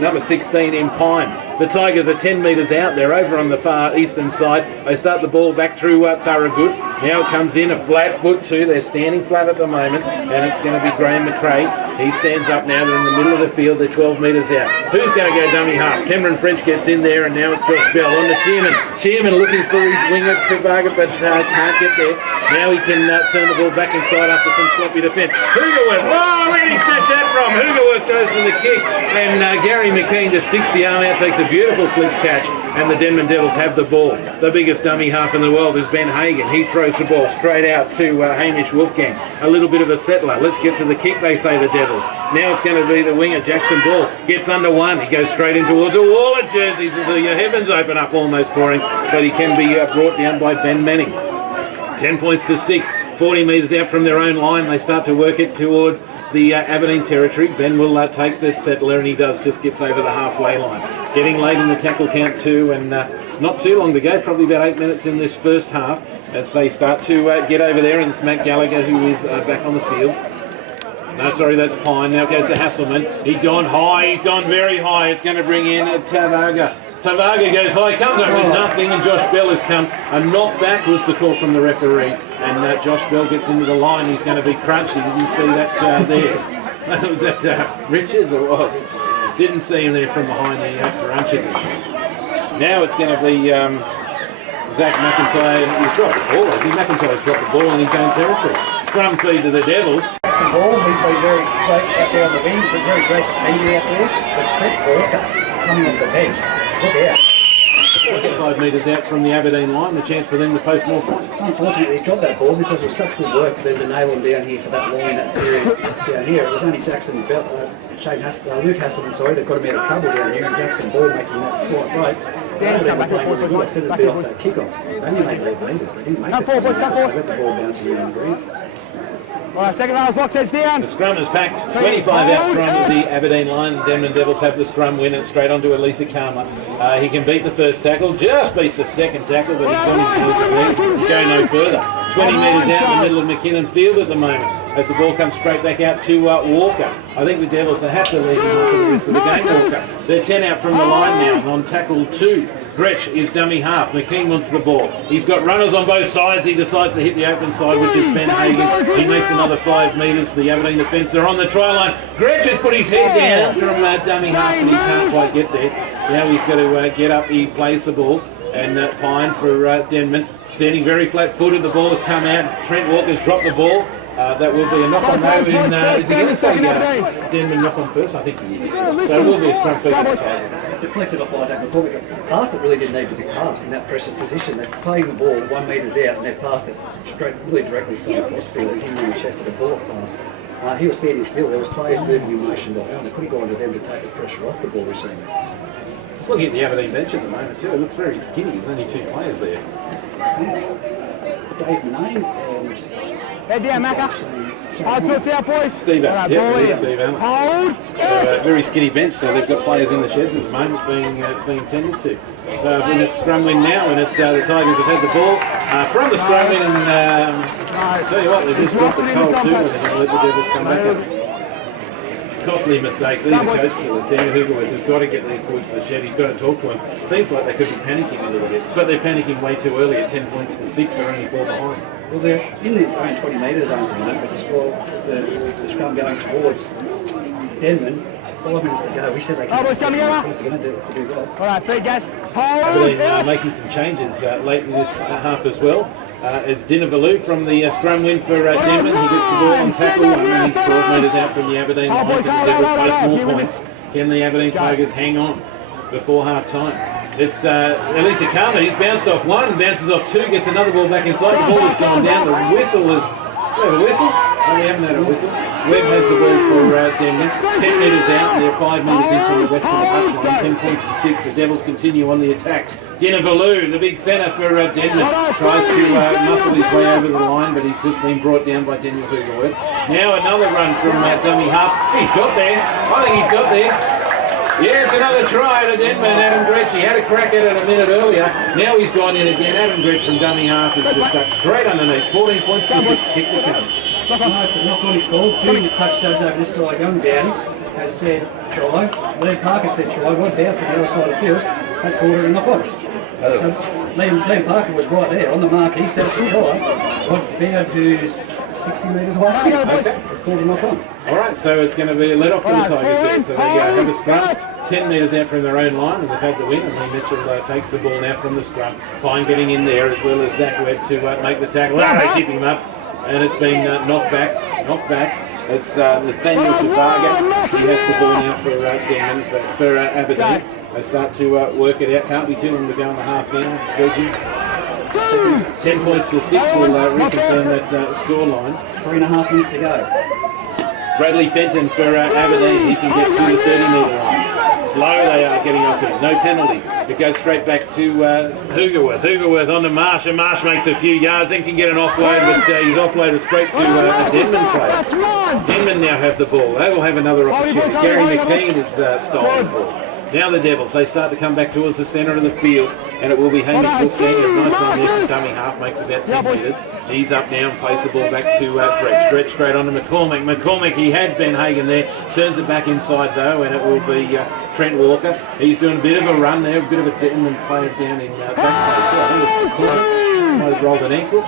number 16 in Pine. The Tigers are 10 metres out. They're over on the far eastern side. They start the ball back through Thorogood. Now it comes in a flat foot too. They're standing flat at the moment, and it's going to be Graham McRae. He stands up now. They're in the middle of the field. They're 12 metres out. Who's going to go dummy half? Cameron French gets in there, and now it's Josh Bell on to Shearman. Shearman looking for his winger to Varga, but can't get there. Now he can turn the ball back inside after some sloppy defence. Hoogerworth, oh, where did he snatch that from? Hoogerworth goes for the kick, and Gary McKean just sticks the arm out, takes a beautiful slips catch, and the Denman Devils have the ball. The biggest dummy half in the world is Ben Hagan. He throws the ball straight out to Hamish Wolfgang. A little bit of a settler. Let's get to the kick, they say, the Devils. Now it's going to be the winger, Jackson Ball. Gets under one. He goes straight in towards a wall of jerseys. The heavens open up almost for him, but he can be brought down by Ben Manning. 10 points to 6. 40 metres out from their own line. They start to work it towards the Aberdeen territory. Ben will take this settler, and he does, just gets over the halfway line. Getting late in the tackle count too, and not too long to go, probably about 8 minutes in this first half as they start to get over there, and it's Matt Gallagher who is back on the field. No, sorry, that's Pine. Now goes to Hasselman. He's gone high. He's gone very high. It's going to bring in Tavaga. Tavaga goes high, comes up with nothing, and Josh Bell has come. A knockback was the call from the referee, and Josh Bell gets into the line. He's going to be crunched. You didn't see that there. Was that Richards or was? Didn't see him there from behind the crunches. Now it's going to be Zach McIntyre. He's dropped the ball. McIntyre's dropped the ball in his own territory. Scrum feed to the Devils. Some ball, he's been very great out there on the wing, but very great defender out there. But Trent Walker coming off the bench. Look out. 5 metres out from the Aberdeen line, the chance for them to post more points. Unfortunately, he's dropped that ball because it was such good work for them to nail him down here for that line, that period down here. It was only Jackson Bell, Luke Hasselman, sorry, that got him out of trouble down here, and Jackson Ball making that slight break. Dan's come back and forth, boys. Instead of being off that kickoff, they only made lead leaders. They didn't make Come it. forward, boys, come forward. They let the ball bounce around the green. All right, second round's lock sets down. The scrum is packed. 25 out from the Aberdeen line. Denman Devils have the scrum win, and straight onto Elisa Karma. He can beat the first tackle, just beats the second tackle, but he's on his heels at least. He's going no further. 20 metres out in the middle of McKinnon Field at the moment, as the ball comes straight back out to Walker. I think the Devils have to leave him on for the rest of the game, Walker. They're 10 out from the line now, and on tackle 2. Gretsch is dummy half. McKean wants the ball. He's got runners on both sides. He decides to hit the open side, which is Ben Hagan. He makes another 5 metres. The Aberdeen defence are on the try line. Gretsch has put his head down from dummy half, and he can't quite get there. Now he's got to get up. He plays the ball, and Pine for Denman. Standing very flat-footed. The ball has come out. Trent Walker's dropped the ball. That will be a knock on though. Is he going to say Denman knock on first? I think he is. So it will be a strong feed. Deflected off Isaac before we got past it. Really didn't need to be passed in that pressure position. They're playing the ball 1 metres out, and they passed it straight, really directly from across the field. He really chested a ball pass. He was standing still. There was players moving in motion behind. They could have gone to them to take the pressure off the ball. We've seen that. Just looking at the Aberdeen bench at the moment too. It looks very skinny. There's only 2 players there. Dave Name and Head down, Macca. Hard sorts out, boys. Steve Allen. Right, Steve Allen. Hold. Very skinny bench, so they've got players in the sheds at the moment being tended to. When it's scrum win now, and the Tigers have had the ball from the scrum win, and I'll tell you what, they've just dropped the coal too, and they're going to let the Devils come back up. Costly mistakes. These are coach killers. Daniel Hoogerworth has got to get these boys to the shed. He's got to talk to them. Seems like they could be panicking a little bit, but they're panicking way too early at 10 points to 6. They're only 4 behind. Well, they're in the own 20 metres zone at the moment, but the scrum going towards Denman. 5 minutes to go. We said they boys, come here. What's going to do well. All right, feet, guys. Aberdeen making some changes late in this half as well. As Dinavalu from the scrum win for Denman. He gets the ball on tackle 1, and he's 12 metres out from the Aberdeen line. Can the Devils post more points? Can the Aberdeen Tigers hang on before half time? It's Elisa Karma. He's bounced off 1, bounces off 2, gets another ball back inside. The ball has gone down. The whistle is... Do we have a whistle? No, we haven't had a whistle. Webb has the ball for Denman. 10 metres out. They're 5 metres in from the west of the touchline. 10 points to 6. The Devils continue on the attack. Dinavalu, the big centre for Denman, tries to muscle his way over the line, but he's just been brought down by Daniel Hoogerworth. Now another run from dummy half. He's got there. I think he's got there. Yes, another try to Denman. Adam Gretsch. He had a crack at it a minute earlier. Now he's gone in again. Adam Gretsch from dummy half is just stuck straight underneath. 14 points to 6. Kick the count. No, it's a knock on his call. Junior touch judge over this side, Young Downey, has said try. Liam Parker said try. Right down from the other side of the field. Has called it a knock on. So Liam Parker was right there on the mark. He said it's a try. Rod Beard, who's 60 metres away. Okay. It's called a knock on. All right, so it's going to be a let off for the Tigers there. So they have a scrum 10 metres out from their own line, and they've had the win. And Lee Mitchell takes the ball now from the scrum. Pine getting in there as well as Zach Webb to make the tackle. They keep him up, and it's been knocked back. It's Nathaniel Chavaga. He has the ball now for Denman, for Aberdeen. They start to work it out. Can't be too long to go on the half down. Virgin. 10 points to 6 will reconfirm that scoreline. 3.5 minutes to go. Bradley Fenton for Aberdeen. He can get to the 30-metre line. Slow they are getting off him. No penalty. It goes straight back to Hoogerworth. Hoogerworth on to Marsh, and Marsh makes a few yards, then can get an offload, but he's offloaded straight to a Denman player. Denman now have the ball. They will have another opportunity. Gary McKean has stolen the ball. Now the Devils, they start to come back towards the centre of the field, and it will be Hamish Wolf Daniel. Nice one there for dummy half, makes about 10 metres. He's up now and plays the ball back to Gretsch. Gretsch straight on to McCormick. McCormick, he had Ben Hagen there, turns it back inside though, and it will be Trent Walker. He's doing a bit of a run there, a bit of a Denman player down in back place. I think it's might have rolled an ankle.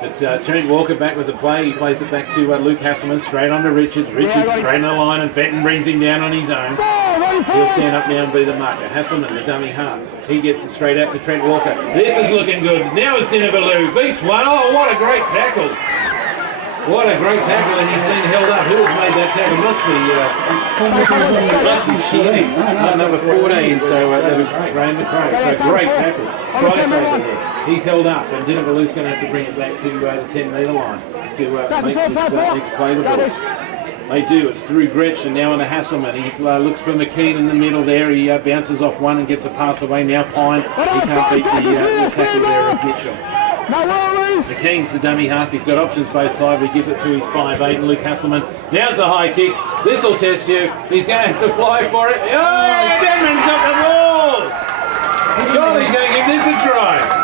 But Trent Walker back with the play. He plays it back to Luke Hasselman, straight on to Richards. Richards straight on the line, and Fenton brings him down on his own. He'll stand up now and be the marker. Hasselman, the dummy half. He gets it straight out to Trent Walker. This is looking good. Now it's Dinavalou. Beats one. Oh, what a great tackle. What a great tackle, and he's been held up. Who has made that tackle? Must be Sheedy. Number 14, so Graham McRae. So great tackle. Try saver there. He's held up, and Dinavaloo's going to have to bring it back to the 10-metre line to make this next play the ball. They do. It's through Gretsch and now on to Hasselman. He looks for McKean in the middle there. He bounces off one and gets a pass away. Now Pine. He can't beat the tackle there of Mitchell. McKean's the dummy half. He's got options both sides. He gives it to his 5'8", Luke Hasselman. Now it's a high kick. This will test you. He's going to have to fly for it. Oh, Denman's got the ball. Surely he's going to give this a try.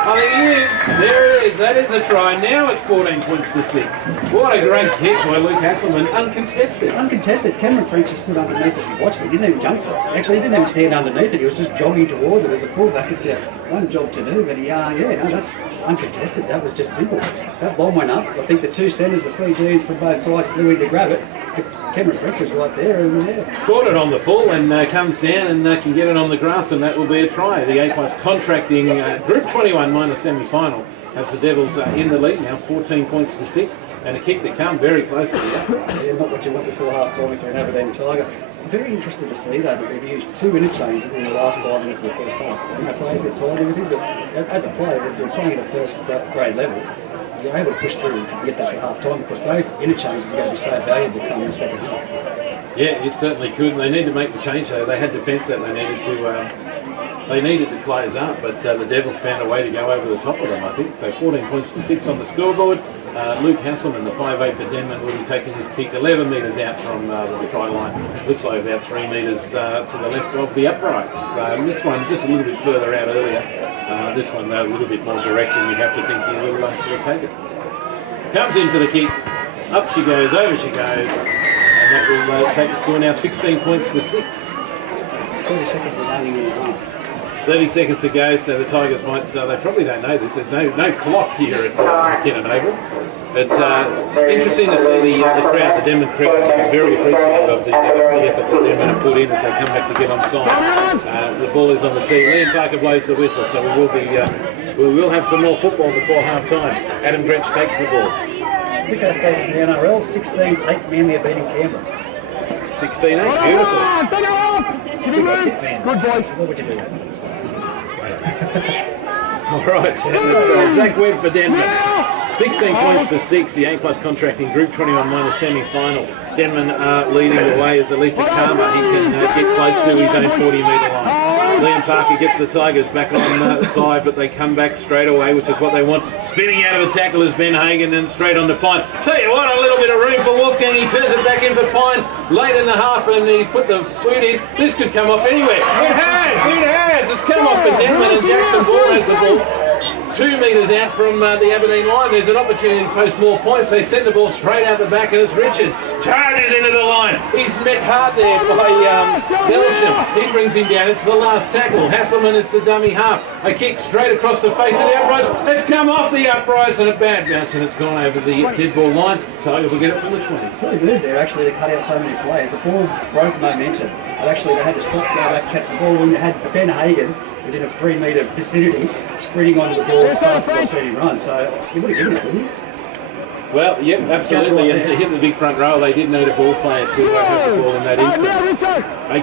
I think he is. There it is. That is a try. Now it's 14 points to 6. What a great kick by Luke Hasselman. Uncontested. Uncontested. Cameron French stood underneath it. He watched it. He didn't even jump for it. Actually, he didn't even stand underneath it. He was just jogging towards it as a fullback. It's one job to do, but that's uncontested. That was just simple. That bomb went up. I think the two centres, the three dudes from both sides flew in to grab it. Cameron French was right there. Caught it on the full and comes down and can get it on the grass, and that will be a try. The A+ contracting Group 21 minor semi-final has the Devils in the lead now, 14 points to 6, and a kick that come very close to that. Yeah, not what you want before half-time if you're an Aberdeen Tiger. I'm very interested to see though that they've used 2 interchanges in the last 5 minutes of the first half. And the players get tired and everything, but as a player, if you're playing at a first grade level, you're able to push through and get that to half-time because those interchanges are going to be so valuable come in the second half. Yeah, it certainly could. And they need to make the change though. They had defence that they needed to close up, but the Devils found a way to go over the top of them, I think. So 14 points to 6 on the scoreboard. Luke Hasselman, the 5'8" for Denman, will be taking this kick 11 metres out from the try line. Looks like about 3 metres to the left of the uprights. This one just a little bit further out earlier. This one though a little bit more direct, and you'd have to think he'll take it. Comes in for the kick. Up she goes, over she goes. And that will take the score now 16 points to 6. 30 seconds remaining in the half. 30 seconds to go, so the Tigers might, they probably don't know this, there's no clock here at McKinnon Oval. It's interesting to see the crowd, the Denman crowd, very appreciative of the effort that Denman have put in as they come back to get on side. The ball is on the tee. Liam Parker blows the whistle, so we will have some more football before half time. Adam Gretsch takes the ball. Quick update from the NRL, 16-8 Manly are beating Canberra. 16-8, beautiful. Give him room. Good boys. What would you do? All right, it's Zach Webb for Denman. 16 points to 6, the A+ contracting Group 21 minor semi-final. Denman leading the way as Elisa Karma. He can get close to his own 40-metre line. Liam Parker gets the Tigers back on the side, but they come back straight away, which is what they want. Spinning out of the tackle is Ben Hagen and straight on to Pine. Tell you what, a little bit of room for Wolfgang. He turns it back in for Pine late in the half, and he's put the boot in. This could come off anywhere. It has! It's come off for Denman, and Jackson Ball has the ball. 2 metres out from the Aberdeen line. There's an opportunity to post more points. They send the ball straight out the back, and it's Richards. Charges into the line. He's met hard there by Belsham. He brings him down. It's the last tackle. Hasselman, it's the dummy half. A kick straight across the face of the uprights. It's come off the uprights, and a bad bounce, and it's gone over the dead ball line. Tigers will get it from the 20. Silly move there, actually, to cut out so many players. The ball broke momentum. And actually, they had to stop, go back, catch the ball. When you had Ben Hagan within a 3 metre vicinity, sprinting onto the ball as fast as I've seen him run. So he would have given it, wouldn't he? Well, yep, absolutely. And to hit the big front row, they did need a ball player to have the ball in that instance.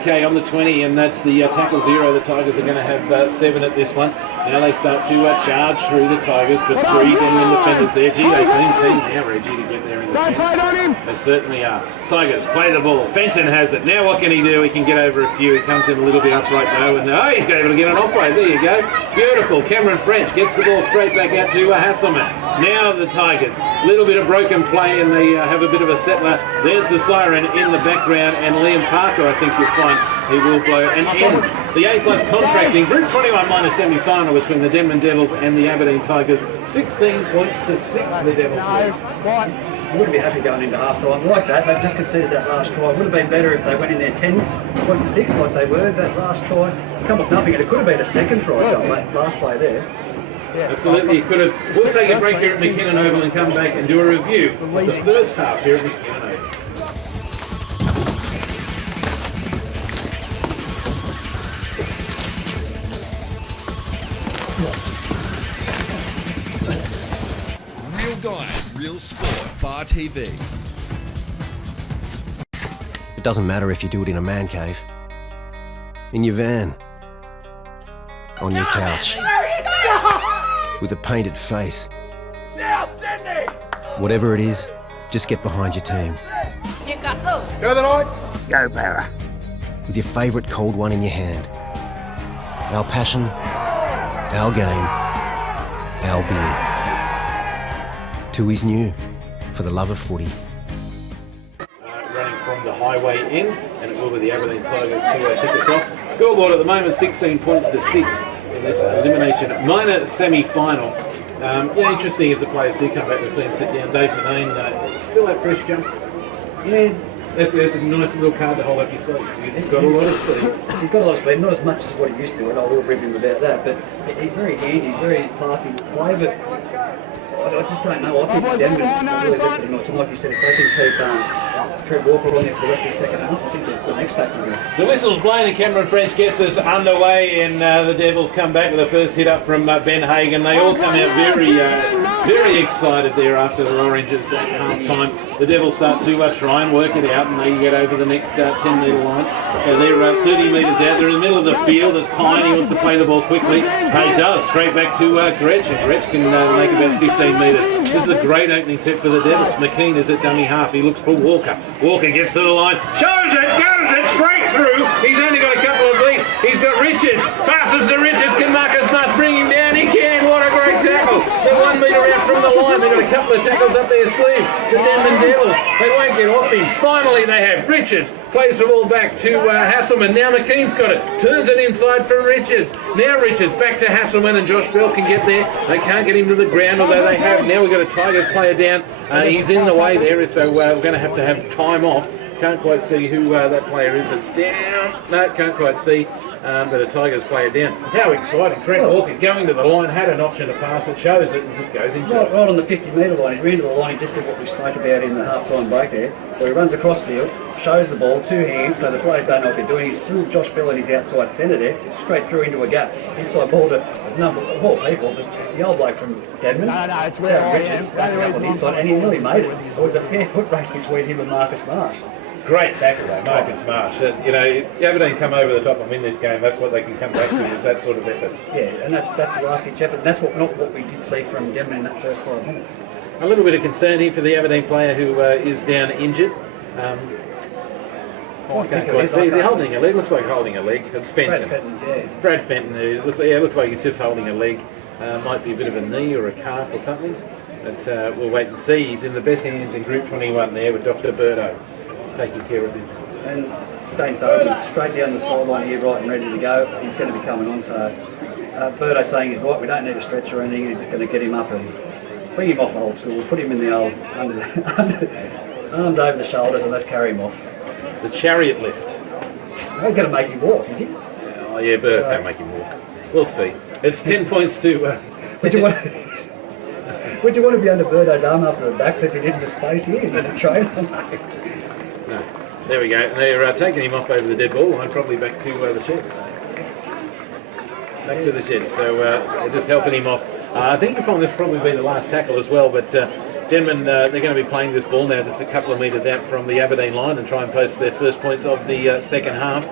Okay, on the 20, and that's the tackle 0. The Tigers are going to have 7 at this one. Now they start to charge through the Tigers, but 3 Denman defenders there. Gee, they seem keen now, Reggie, to get there in the defence. They certainly are. Tigers play the ball. Fenton has it. Now what can he do? He can get over a few. He comes in a little bit upright though, and he's able to get an off-way. There you go. Beautiful. Cameron French gets the ball straight back out to Hasselman. Now the Tigers. A little bit of broken play, and they have a bit of a settler. There's the siren in the background, and Liam Parker, I think you'll find he will blow and end the A+ contract in Group 21 minus semi-final between the Denman Devils and the Aberdeen Tigers. 16 points to 6 the Devils. I wouldn't be happy going into half-time like that. They've just conceded that last try. It would have been better if they went in there 10 points to 6 like they were. That last try come off nothing, and it could have been a second try, that last play there. Absolutely, you could have. We'll take a break here at McKinnon Oval and come back and do a review of the first half here at McKinnon Oval. Real guys, real sport. Bar TV. It doesn't matter if you do it in a man cave, in your van, on your couch, with a painted face. Whatever it is, just get behind your team. Go the Knights! Go, Barra. With your favourite cold one in your hand. Our passion, our game, our beer. Tui's new, for the love of footy. Running from the highway end, and it will be the Aberdeen Tigers to kick us off. Scoreboard at the moment, 16 points to 6 in this elimination minor semi-final. Interesting as the players do come back to see him sit down. Dave Manane, still that fresh jump. Yeah, that's a nice little card to hold up your sleeve. He's got a lot of speed. He's got a lot of speed, not as much as what he used to, and I will rib him about that, but he's very handy, he's very classy player, but I just don't know. I think Denman really lifted a notch, and like you said, if they can keep Trent Walker on there for the rest of the second half, I think they've got an X factor there. The whistle's blown and Cameron French gets us underway, and the Devils come back with the first hit up from Ben Hagan. They all come out very excited there after the Oranges at half time. The Devils start to try and work it out, and they get over the next 10 metre line. So they're 30 metres out. They're in the middle of the field. It's Pine. He wants to play the ball quickly. He does. Straight back to Gretsch, and Gretsch can make about 15 metres. This is a great opening tip for the Devils. McKean is at dummy half. He looks for Walker. Walker gets to the line. Shows it. Goes it. Straight through. He's only got a couple of feet. He's got Richards. Passes to Richards. Can Marcus Must bring him down? He can. What a great tackle. They're 1 metre out from the line. They've got a couple of tackles up their sleeve. The Denman Devils. They won't get off him. Finally, they have Richards. Plays the ball back to Hasselman. Now McKean's got it. Turns it inside for Richards. Now Richards back to Hasselman, and Josh Bell can get there. They can't get him to the ground, although they have. Now we've got a Tigers player down. He's in the way there, so we're going to have time off. Can't quite see who that player is. It's down. No, can't quite see. But a Tigers player down. How exciting. Trent Walker going to the line, had an option to pass. It shows it and just goes into it. Right on the 50 metre line. He's ran to the line. He just did what we spoke about in the half-time break there. So he runs across field, shows the ball, 2 hands, so the players don't know what they're doing. He's through Josh Bell and his outside centre there, straight through into a gap. Inside ball to a number of all people. The old bloke from Denman. No, it's where I Richards am. backing up on the inside, and he nearly made it. So it was a fair foot race between him and Marcus Marsh. Great tackle though, Marcus Marsh. Aberdeen come over the top and win this game. That's what they can come back to, is that sort of effort. Yeah, and that's the last-ditch effort. And that's not what we did see from Denman in that first 5 minutes. A little bit of concern here for the Aberdeen player who is down injured. Can't quite see. Is he holding a leg? Looks like holding a leg. It's Fenton. Brad Fenton. Who looks like he's just holding a leg. Might be a bit of a knee or a calf or something. But we'll wait and see. He's in the best hands in Group 21 there with Dr. Burdo taking care of business. And Dane Thoman straight down the sideline here, right and ready to go. He's going to be coming on, so Birdo's saying he's right, we don't need a stretch or anything, he's just going to get him up and bring him off old school, put him in the old, arms over the shoulders and let's carry him off. The chariot lift. He's going to make him walk, is he? Oh yeah, Birdo's going to make him walk. We'll see. It's 10 points to... Would you want to be under Birdo's arm after the backflip he did into space here? He didn't train. No. There we go. And they're taking him off over the dead ball line, probably back to the sheds. Back to the sheds. So they're just helping him off. I think you'll find this will probably be the last tackle as well, but Denman, they're going to be playing this ball now just a couple of metres out from the Aberdeen line and try and post their first points of the second half.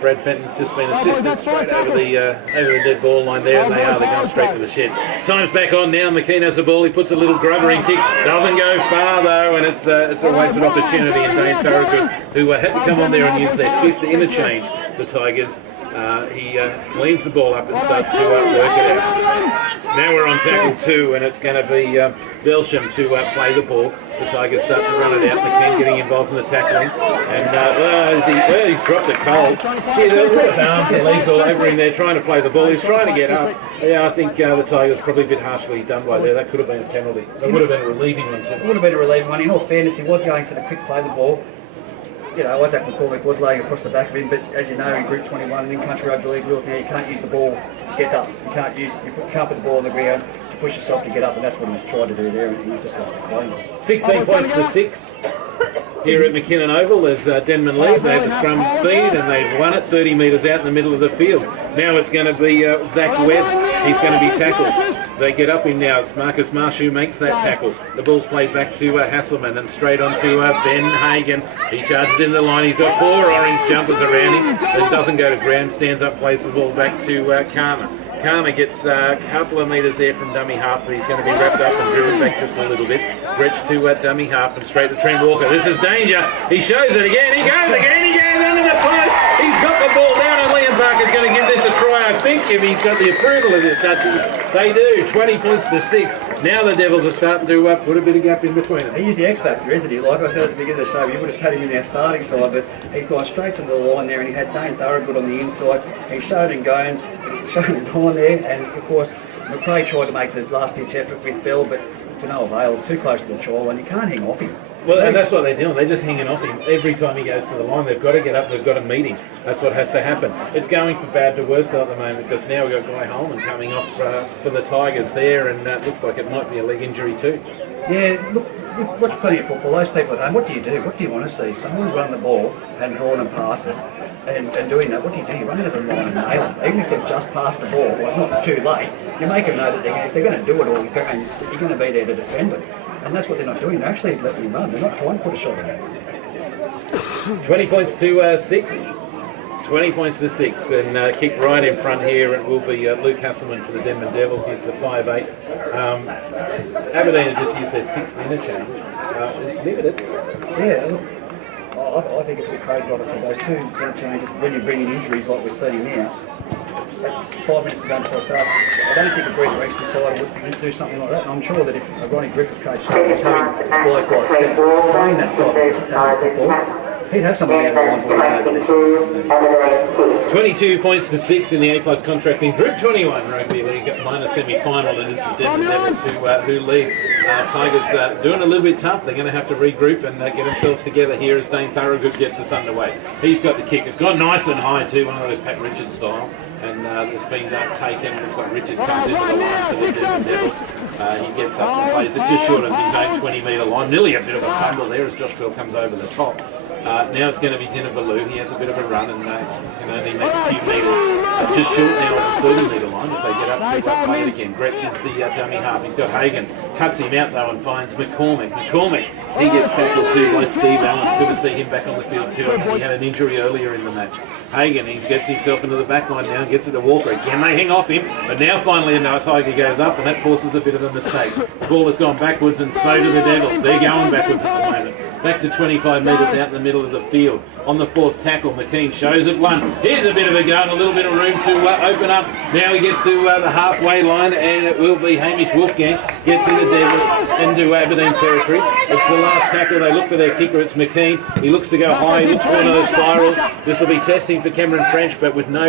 Brad Fenton's just been assisted straight over the dead ball line there, and they're going straight to the sheds. Time's back on now. McKean has the ball. He puts a little grubbering kick. Doesn't go far though, and it's a wasted opportunity. And Dane Thorogood, who had to come on there and use their fifth interchange, the Tigers. He cleans the ball up and starts to work it out. Now we're on tackle 2, and it's going to be Belsham to play the ball. The Tigers start to run it out. McKean getting involved in the tackling. And he's dropped it cold. Gee, there's a lot of arms and legs all over him there trying to play the ball. He's trying to get up. Yeah, I think the Tigers probably a bit harshly done by there. That could have been a penalty. That would have been a relieving one too. It would have been a relieving one. In all fairness, he was going for the quick play of the ball. You know, Isaac McCormick was laying across the back of him, but as you know, in Group 21 and in Country Rugby League rules now, you can't use the ball to get up. You can't put the ball on the ground to push yourself to get up, and that's what he's tried to do there, and he's just lost the claim. 16 points to 6 here at McKinnon Oval as Denman lead. They have the scrum feed and they've won it 30 metres out in the middle of the field. Now it's going to be Zach Webb. He's going to be tackled. They get up him now. It's Marcus Marsh who makes that tackle. The ball's played back to Hasselman and straight on to Ben Hagan. He charges in the line. He's got 4 orange jumpers around him. But doesn't go to ground. Stands up, plays the ball back to Karma. Karma gets a couple of metres there from dummy half, but he's going to be wrapped up and driven back just a little bit. Gretsch to dummy half and straight to Trent Walker. This is danger. He shows it again. He goes again. He goes under the post. He's got the ball down, and Liam Parker's going to give this a try, I think, if he's got the approval of the touches. They do. 20 points to 6. Now the Devils are starting to put a bit of gap in between them. He's the X factor, isn't he? Like I said at the beginning of the show, you would have had him in our starting side, but he's gone straight to the line there, and he had Dane Thorogood on the inside. He showed him going there, and of course McRae tried to make the last-ditch effort with Bell, but to no avail. Too close to the trial, and you can't hang off him. Well, and that's what they're doing. They're just hanging off him every time he goes to the line. They've got to get up. They've got to meet him. That's what has to happen. It's going from bad to worse at the moment because now we've got Guy Holman coming off for the Tigers there, and it looks like it might be a leg injury too. Yeah, look, we've watched plenty of football. Those people at home, what do you do? What do you want to see? If someone's running the ball and drawing and passing and doing that, what do? You run into the line and nail them. Even if they've just passed the ball, well, not too late, you make them know that if they're going to do it all, you're going to be there to defend them. And that's what they're not doing. They're actually letting him run. They're not trying to put a shot in him. 20 points to 6. 20 points to 6. And kick right in front here. It will be Luke Hasselman for the Denman Devils. He's the 5'8". Aberdeen have just used their 6th interchange. It's limited. Yeah, look, I think it's a bit crazy, like I said, those 2 interchanges, when you bring in injuries like we're seeing now, 5 minutes to go in the first half, I don't think a Greg Reese decided would do something like that. And I'm sure that if a Ronnie Griffith coach was having a bloke like that playing that type of tackle football, he'd have somebody out of the line over this. 22 points to 6 in the A+ contract in Group 21 Rugby League minor semi-final. It is the Denman Devils who lead. Tigers doing a little bit tough. They're going to have to regroup and get themselves together here as Dane Thorogood gets us underway. He's got the kick. It's gone nice and high too, one of those Pat Richards style. And it's been taken. Looks like Richards comes into the line for the Denman Devils. He gets up and plays it just short of his own 20-metre line. Nearly a bit of a fumble there as Josh Phil comes over the top. Now it's going to be Dinavalu. He has a bit of a run and can only make a few metres. Just short now of the 30-metre line as they get up to play it again. Gretsch is the dummy half. He's got Hagan. Cuts him out though and finds McCormick. He gets tackled too by Steve Allen. Good to see him back on the field too. He had an injury earlier in the match. Hagan, he gets himself into the back line now and gets it to Walker. Again, they hang off him, but now finally a Tiger goes up and that forces a bit of a mistake. The ball has gone backwards and so do the Devils. They're going backwards at the moment. Back to 25 metres out in the middle of the field. On the 4th tackle, McKean shows it one. Here's a bit of a go and a little bit of room to open up. Now he gets to the halfway line and it will be Hamish Wolfgang gets into Aberdeen territory. It's the last tackle. They look for their kicker. It's McKean. He looks to go high. He looks for one of those spirals. This will be testing for Cameron French, but with no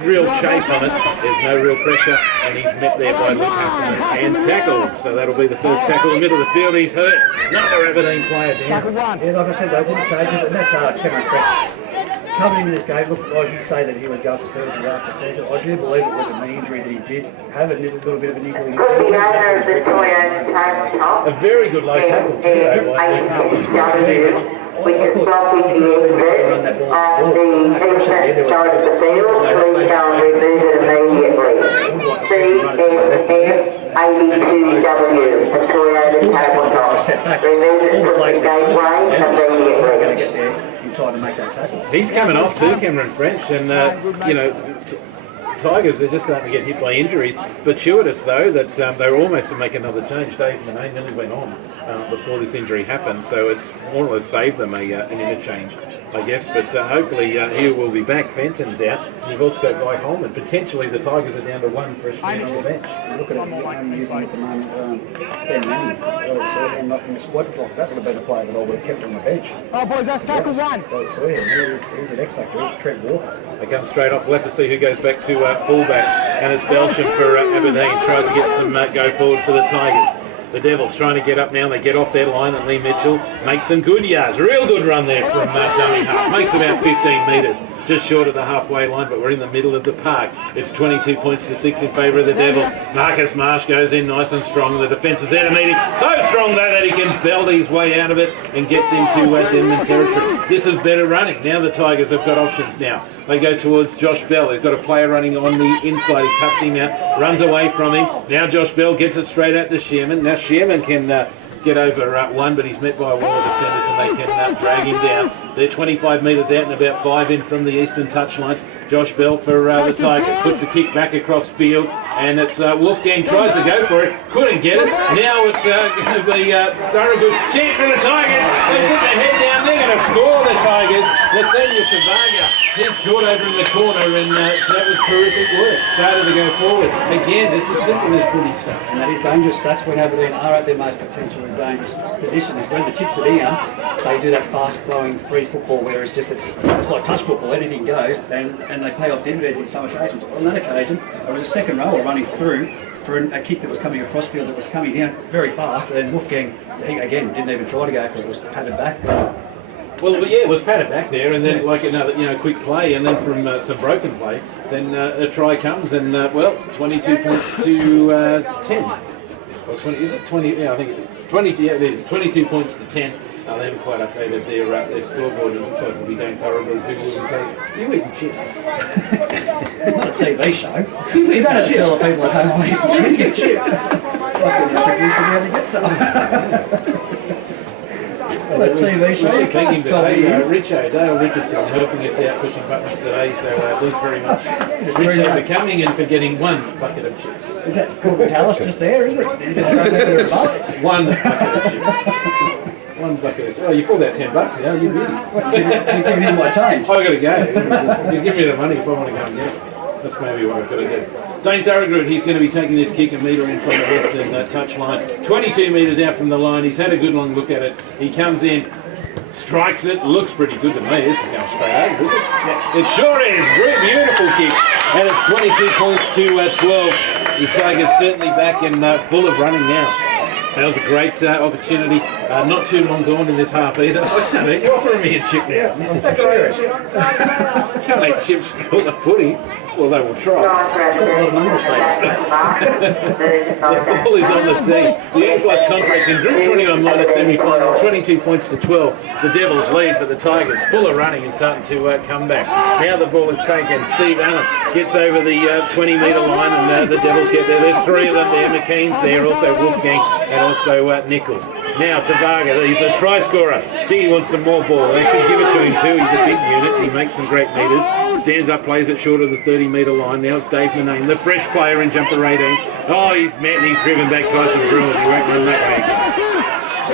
real chase on it. There's no real pressure, and he's met there by Luke Hudson and tackled. So that'll be the first tackle in the middle of the field. He's hurt. Another Aberdeen player down. Yeah, like I said, those interchanges, and that's Cameron French. Coming into this game, look, I did say that he was going for surgery after season. I do believe it was a knee injury that he did have, a little bit of a niggling injury. A very good low tackle too, We can stop with the exit and the exit side of the field, please don't remove it immediately. CSF82W, the Toyota tabletop. Remove it from the gateway immediately. Trying to make that tackle. He's coming off too, Cameron French, and Tigers, they're just starting to get hit by injuries. Fortuitous though that they were almost to make another change. Dave Manane nearly went on before this injury happened, so it's more or less saved them an interchange, I guess. But hopefully he will be back. Fenton's out. And you've also got Guy Holman. Potentially the Tigers are down to one fresh man on the bench. Look at it, using at the moment Denman. I'm not in the squad block. That would have been a player that I would have kept on the bench. Oh, boys, that's tackle one. He's an X factor. He's Trent Walker. They come straight off. We'll have to see who goes back to fullback, and it's Belsham for Aberdeen. Tries to get some go forward for the Tigers. The Devils trying to get up now. They get off their line, and Lee Mitchell makes some good yards. Real good run there from dummy half. Makes about 15 metres, just short of the halfway line, but we're in the middle of the park. It's 22 points to 6 in favour of the Devils. Marcus Marsh goes in nice and strong. The defence is there to meet him. So strong though that he can belt his way out of it and gets into Denman territory. This is better running. Now the Tigers have got options now. They go towards Josh Bell. They've got a player running on the inside. He cuts him out, runs away from him. Now Josh Bell gets it straight out to Shearman. Now Shearman can get over one, but he's met by a wall of defenders and they can drag him down. They're 25 metres out and about 5 in from the eastern touchline. Josh Bell for the Tigers puts a kick back across field, and it's Wolfgang tries to go for it, couldn't get it. Now it's going to be Thorogood. Check for the Tigers. They put their head down. They're going to score, the Tigers. Nathaniel Tavaga, he scored over in the corner, and that was terrific work. Started to go forward. Again, this is simple as footy stuff. And that is dangerous. That's when Aberdeen are at their most potentially dangerous position, is when the chips are down, they do that fast-flowing free football where it's like touch football, anything goes, and they pay off dividends in some occasions. On that occasion, there was a second rower running through for a kick that was coming across field that was coming down very fast, and Wolfgang, he again didn't even try to go for it. It was patted back. Well, yeah, it was patted back there, and then like another quick play, and then from some broken play, then a try comes, and 22 points to 10. Or 20? Is it 20? Yeah, I think it is. 20. Yeah, it is. 22 points to 10. They haven't quite updated their scoreboard. It looks like it'll be Dane Thorogood. People will say, "You eating chips?" It's not a TV show. You don't have to tell the people at home I'm eating chips. I said the producer how to get some. On a TV show. We should thank him today. Dale Richardson helping us out pushing buttons today. So thanks very much, Richo, for coming and for getting one bucket of chips. Is that Corbin Tallis just there? Is it? You just throw that in a bus? One bucket of chips. One bucket of chips. Oh, you pulled out $10 now. You beauty. You're giving him my change. I got to go. He's giving me the money if I want to go and get it. That's maybe what I've got to do. Dane Thorogood, he's going to be taking this kick a metre in from the western touch line. 22 metres out from the line. He's had a good long look at it. He comes in, strikes it. Looks pretty good to me. This is going straight over, is it? Yeah. It sure is. Very beautiful kick. And it's 22 points to 12. The Tigers certainly back and full of running now. That was a great opportunity. Not too long gone in this half either. You're offering me a chip now. Can't make chips call the footy. Well, they will try. That's a lot of money to The ball is on the tee. The Airflies contract in Group 21 minor semi-final, 22 points to 12. The Devils lead, but the Tigers full of running and starting to come back. Now the ball is taken. Steve Allen gets over the 20-metre line, and the Devils get there. There's three of them there. McKean's there, also Wolfgang, and also Nichols. Now Tavaga, he's a try scorer. Gee, he wants some more ball. They should give it to him too. He's a big unit. He makes some great metres. Stands up, plays it short of the 30-metre line. Now it's Dave Manane, the fresh player in jumper 18. Oh, he's met and he's driven back Tyson Bruin. He won't run that way again.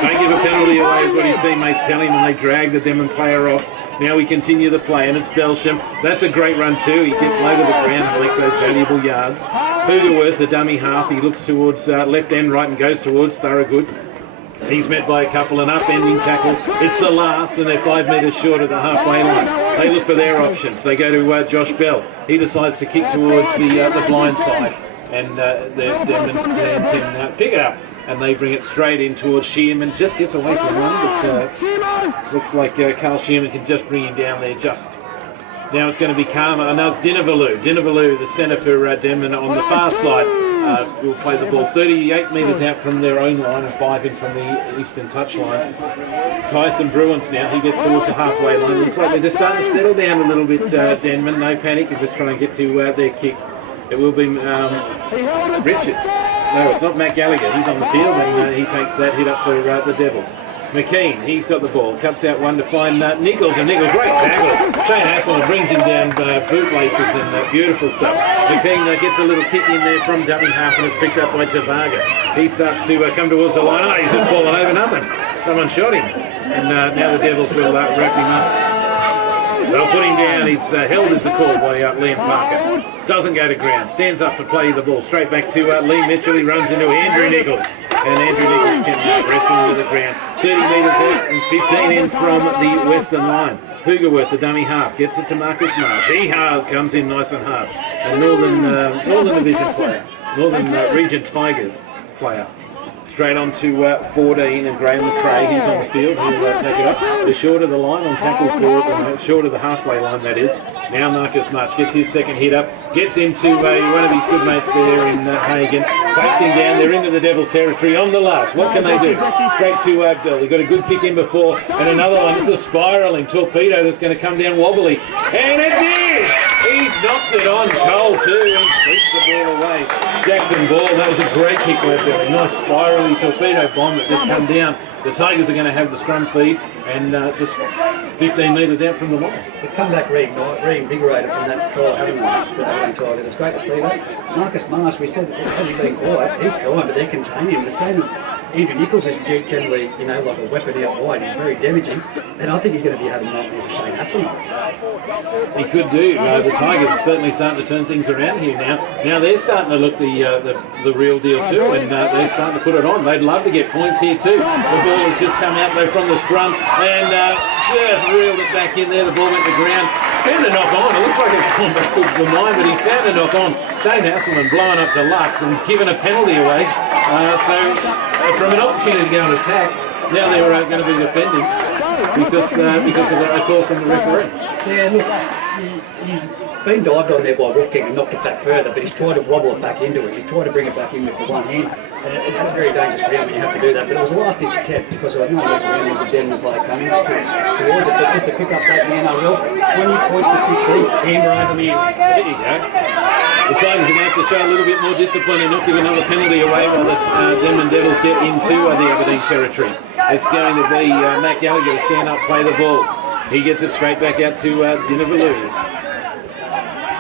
Don't give a penalty away is what his teammates tell him, and they drag the Denman player off. Now we continue the play, and it's Belsham. That's a great run too. He gets low to the ground and makes those valuable yards. Hoogerworth, the dummy half, he looks towards left end right and goes towards Thorogood. He's met by a couple, an upending tackle. It's the last, and they're 5 metres short of the halfway line. They look for their options. They go to Josh Bell. He decides to kick towards the blind side, and Denman can pick it up. And they bring it straight in towards Shearman. Just gets away from one, but looks like Carl Shearman can just bring him down there just. Now it's going to be Karma. No, it's Dinavalu. Dinavalu, the centre for Denman on the far side, will play the ball 38 metres out from their own line and 5 in from the eastern touch line. Tyson Bruins now, he gets towards the halfway line. Looks like they're just starting to settle down a little bit, Denman. No panic, they're just trying to get to their kick. It will be Richards. No, it's not Matt Gallagher. He's on the field, and he takes that hit up for the Devils. McKean, he's got the ball, cuts out one to find Nichols, and Nichols, great tackle. Shane Hasselman brings him down bootlaces and beautiful stuff. McKean gets a little kick in there from dummy half, and it's picked up by Tavaga. He starts to come towards the line. Oh, he's just fallen over nothing. Someone shot him, and now the Devils will wrap him up. They'll put him down. He's held as the call by Liam Parker. Doesn't go to ground. Stands up to play the ball. Straight back to Lee Mitchell. He runs into Andrew Nichols. And Andrew Nichols can wrestle to the ground. 30 metres out and 15 in from the western line. Hoogerworth, the dummy half, gets it to Marcus Marsh. He comes in nice and hard. A Northern Division player. Northern Region Tigers player. Straight on to 14, and Graham McRae, he's on the field. He'll take it up. They're short of the line on tackle for, short of the halfway line, that is. Now Marcus March gets his second hit up, gets into one of his good mates there in Hagan, takes him down. They're into the Devils' territory on the last. What can they do? Straight to Bill. He got a good kick in before, and another one. This is a spiralling torpedo that's going to come down wobbly, and it did! He's knocked it on goal too and keeps the ball away. Jackson Ball, that was a great kick by Billy. Nice spirally torpedo bomb that just come down. The Tigers are going to have the scrum feed and just 15 metres out from the line. The comeback reinvigorated from that trial, haven't they, the Aberdeen Tigers? It's great to see that. Marcus Marsh, we said, has he been quiet? He's trying, but they contain him. The same as Andrew Nichols is generally, like a weapon out wide. He's very damaging, and I think he's going to be having nightmares of Shane Hasselman. He could do. The Tigers are certainly starting to turn things around here now. Now they're starting to look the real deal too, and they're starting to put it on. They'd love to get points here too. The ball has just come out though from the scrum, and just reeled it back in there. The ball went to ground. He's found a knock on. It looks like it's gone backwards to mine, but he's found a knock on. Shane Hasselman blowing up to Lux and giving a penalty away. From an opportunity to go and attack, now they're going to be defending because of a call from the referee. Yeah, look, he's been dived on there by Wolfgang and knocked it back further, but he's tried to wobble it back into it. He's tried to bring it back in with the one hand. And it's very dangerous for him when you have to do that. But it was a last-ditch attempt because there was no less than a Denman player coming towards it. But just a quick update in the NRL, 20 points to 16. Canberra over man. There you go. The Tigers are going to have to show a little bit more discipline and not give another penalty away while the Denman Devils get into the Aberdeen territory. It's going to be Matt Gallagher to stand up, play the ball. He gets it straight back out to Dinavalu.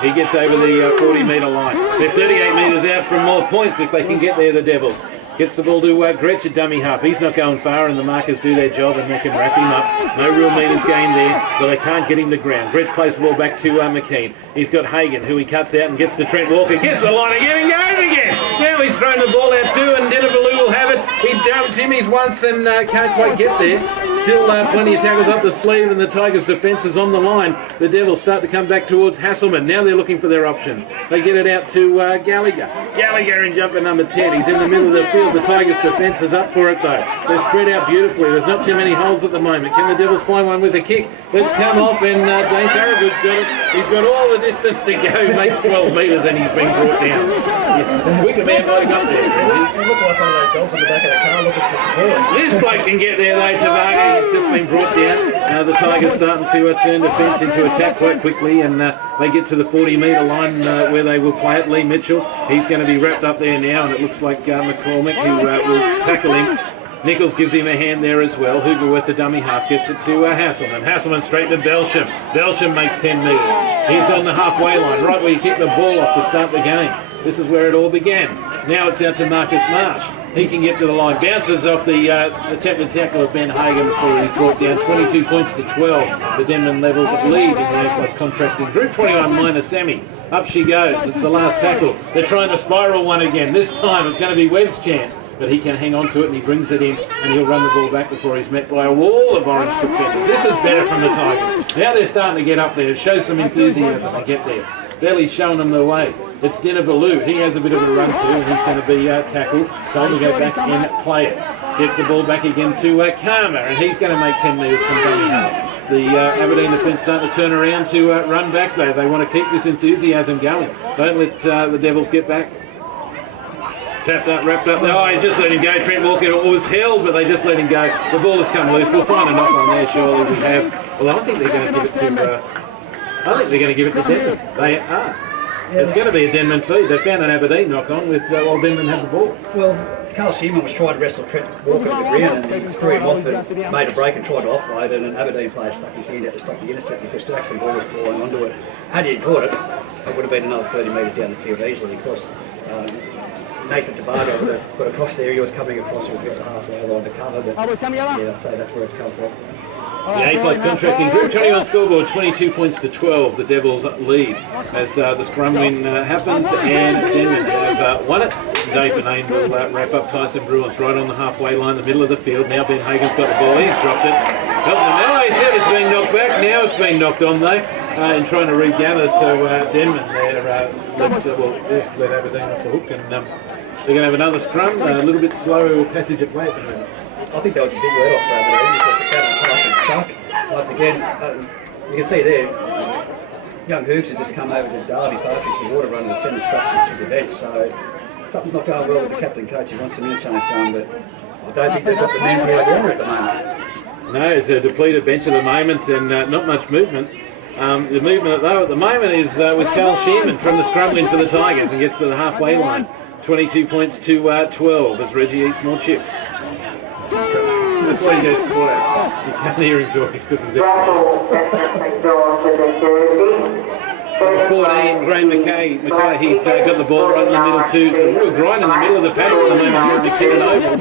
He gets over the 40-metre line. They're 38 metres out from more points if they can get there, the Devils. Gets the ball to Gretsch at dummy half. He's not going far, and the markers do their job, and they can wrap him up. No real metres gained there, but they can't get him to ground. Gretsch plays the ball back to McKean. He's got Hagan, who he cuts out and gets to Trent Walker. Gets the line again and goes again. Now he's thrown the ball out too, and Dinavalu will have it. He dumped Jimmy's once and can't quite get there. Still plenty of tackles up the sleeve, and the Tigers' defence is on the line. The Devils start to come back towards Hasselman. Now they're looking for their options. They get it out to Gallagher. Gallagher in jumper number 10. He's in the middle of the field. The Tigers' defence is up for it though. They're spread out beautifully. There's not too many holes at the moment. Can the Devils find one with a kick? Let's come off, and Dane Thorogood's got it. He's got all the distance to go. He makes 12 metres and he's been brought down. Yeah. Wicker man might have got there. He looked like one of those dogs in the back of the car looking for support. This bloke can get there though, Tavaga. He's just been brought down. The Tigers starting to turn defence into attack quite quickly, and they get to the 40-metre line where they will play it. Lee Mitchell, he's going to be wrapped up there now, and it looks like McCormick who will tackle him. Nichols gives him a hand there as well. Hoogerworth, the dummy half, gets it to Hasselman. Hasselman straight to Belsham. Belsham makes 10 metres. He's on the halfway line, right where you kick the ball off to start the game. This is where it all began. Now it's out to Marcus Marsh. He can get to the line. Bounces off the attempted tackle of Ben Hagan before he's brought down 22 points to 12. The Denman levels of lead in the A+ contracting. Group 21 minus Sammy. Up she goes. It's the last tackle. They're trying to spiral one again. This time it's going to be Webb's chance, but he can hang on to it and he brings it in and he'll run the ball back before he's met by a wall of orange defenders. This is better from the Tigers. Now they're starting to get up there. It shows some enthusiasm and get there. Belly's showing them the way. It's Dinavalu. He has a bit of a run too, and he's going to be tackled. Going to go back and play it. Gets the ball back again to Karma, and he's going to make 10 metres from dummy half. The Aberdeen defence starting to turn around to run back though. They want to keep this enthusiasm going. Don't let the Devils get back. Tapped up, wrapped up. Oh, he's just let him go. Trent Walker was held, but they just let him go. The ball has come loose. We'll find a knock on there, surely we have. Well, I think they're going to give it to... I think they're going to give it to Denman. They are. Yeah. It's going to be a Denman feed. They found an Aberdeen knock on with while Denman had the ball. Well, Carl Shearman was trying to wrestle Trent Walker to the ground and he threw him off and made a break and tried to offload, and an Aberdeen player stuck his hand out to stop the intercept because Jackson Ball was falling onto it. Had he caught it, it would have been another 30 metres down the field easily. Of course, Nathan Tabago would have got across there. He was coming across. He was about the halfway line to cover. But yeah, I'd say that's where it's come from. The A+ contracting group 21 scoreboard, 22 points to 12. The Devils lead as the scrum win happens, and Denman have won it. Dave Benane will wrap up Tyson Bruins right on the halfway line, the middle of the field. Now Ben Hagan's got the ball. He's dropped it. Now he said it's been knocked back. Now it's been knocked on though, and trying to regather. So Denman there let Aberdeen off the hook, and they're going to have another scrum. A little bit slow passage of play at the moment. I think that was a big let off for Aberdeen because the pattern pass and stuck. Once again, you can see there, young Hoops has just come over to Derby Partridge the water run and send instructions to the bench. So something's not going well with the captain coach. He wants some interchange going, but I don't think they've got the men who are there at the moment. No, it's a depleted bench at the moment and not much movement. The movement though at the moment is with Carl Shearman from the scrum win for the Tigers and gets to the halfway line. 22 points to 12 as Reggie eats more chips. That's why he goes quiet. You can't hear him talk, it's because he's Number 14, Graham McKay, he's got the ball right in the middle too. It's a real grind in the middle of the paddock at the moment. He's kicking over.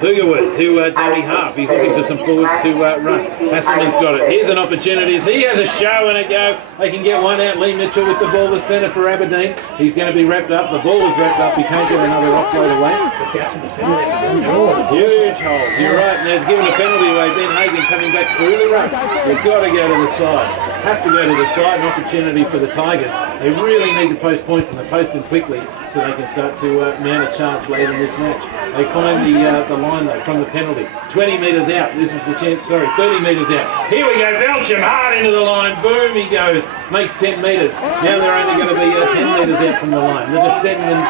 Hugerworth to dummy half. He's looking for some forwards to run. Hasselman's got it. Here's an opportunity. He has a show and a go. They can get one out. Lee Mitchell with the ball to centre for Aberdeen. He's going to be wrapped up. The ball is wrapped up. He can't get another offload away. There's gaps in the centre there. Oh, huge holes. You're right. And they've given a penalty away. Ben Hagan coming back through the ruck. They've got to go to the side. Have to go to the side. An opportunity for the Tigers. They really need to post points and they post them quickly so they can start to mount a charge later in this match. They find the line though from the penalty. 20 metres out. This is the chance. 30 metres out. Here we go. Belcham hard into the line. Boom, he goes. Makes 10 metres. Now they're only going to be 10 metres out from the line. The Denman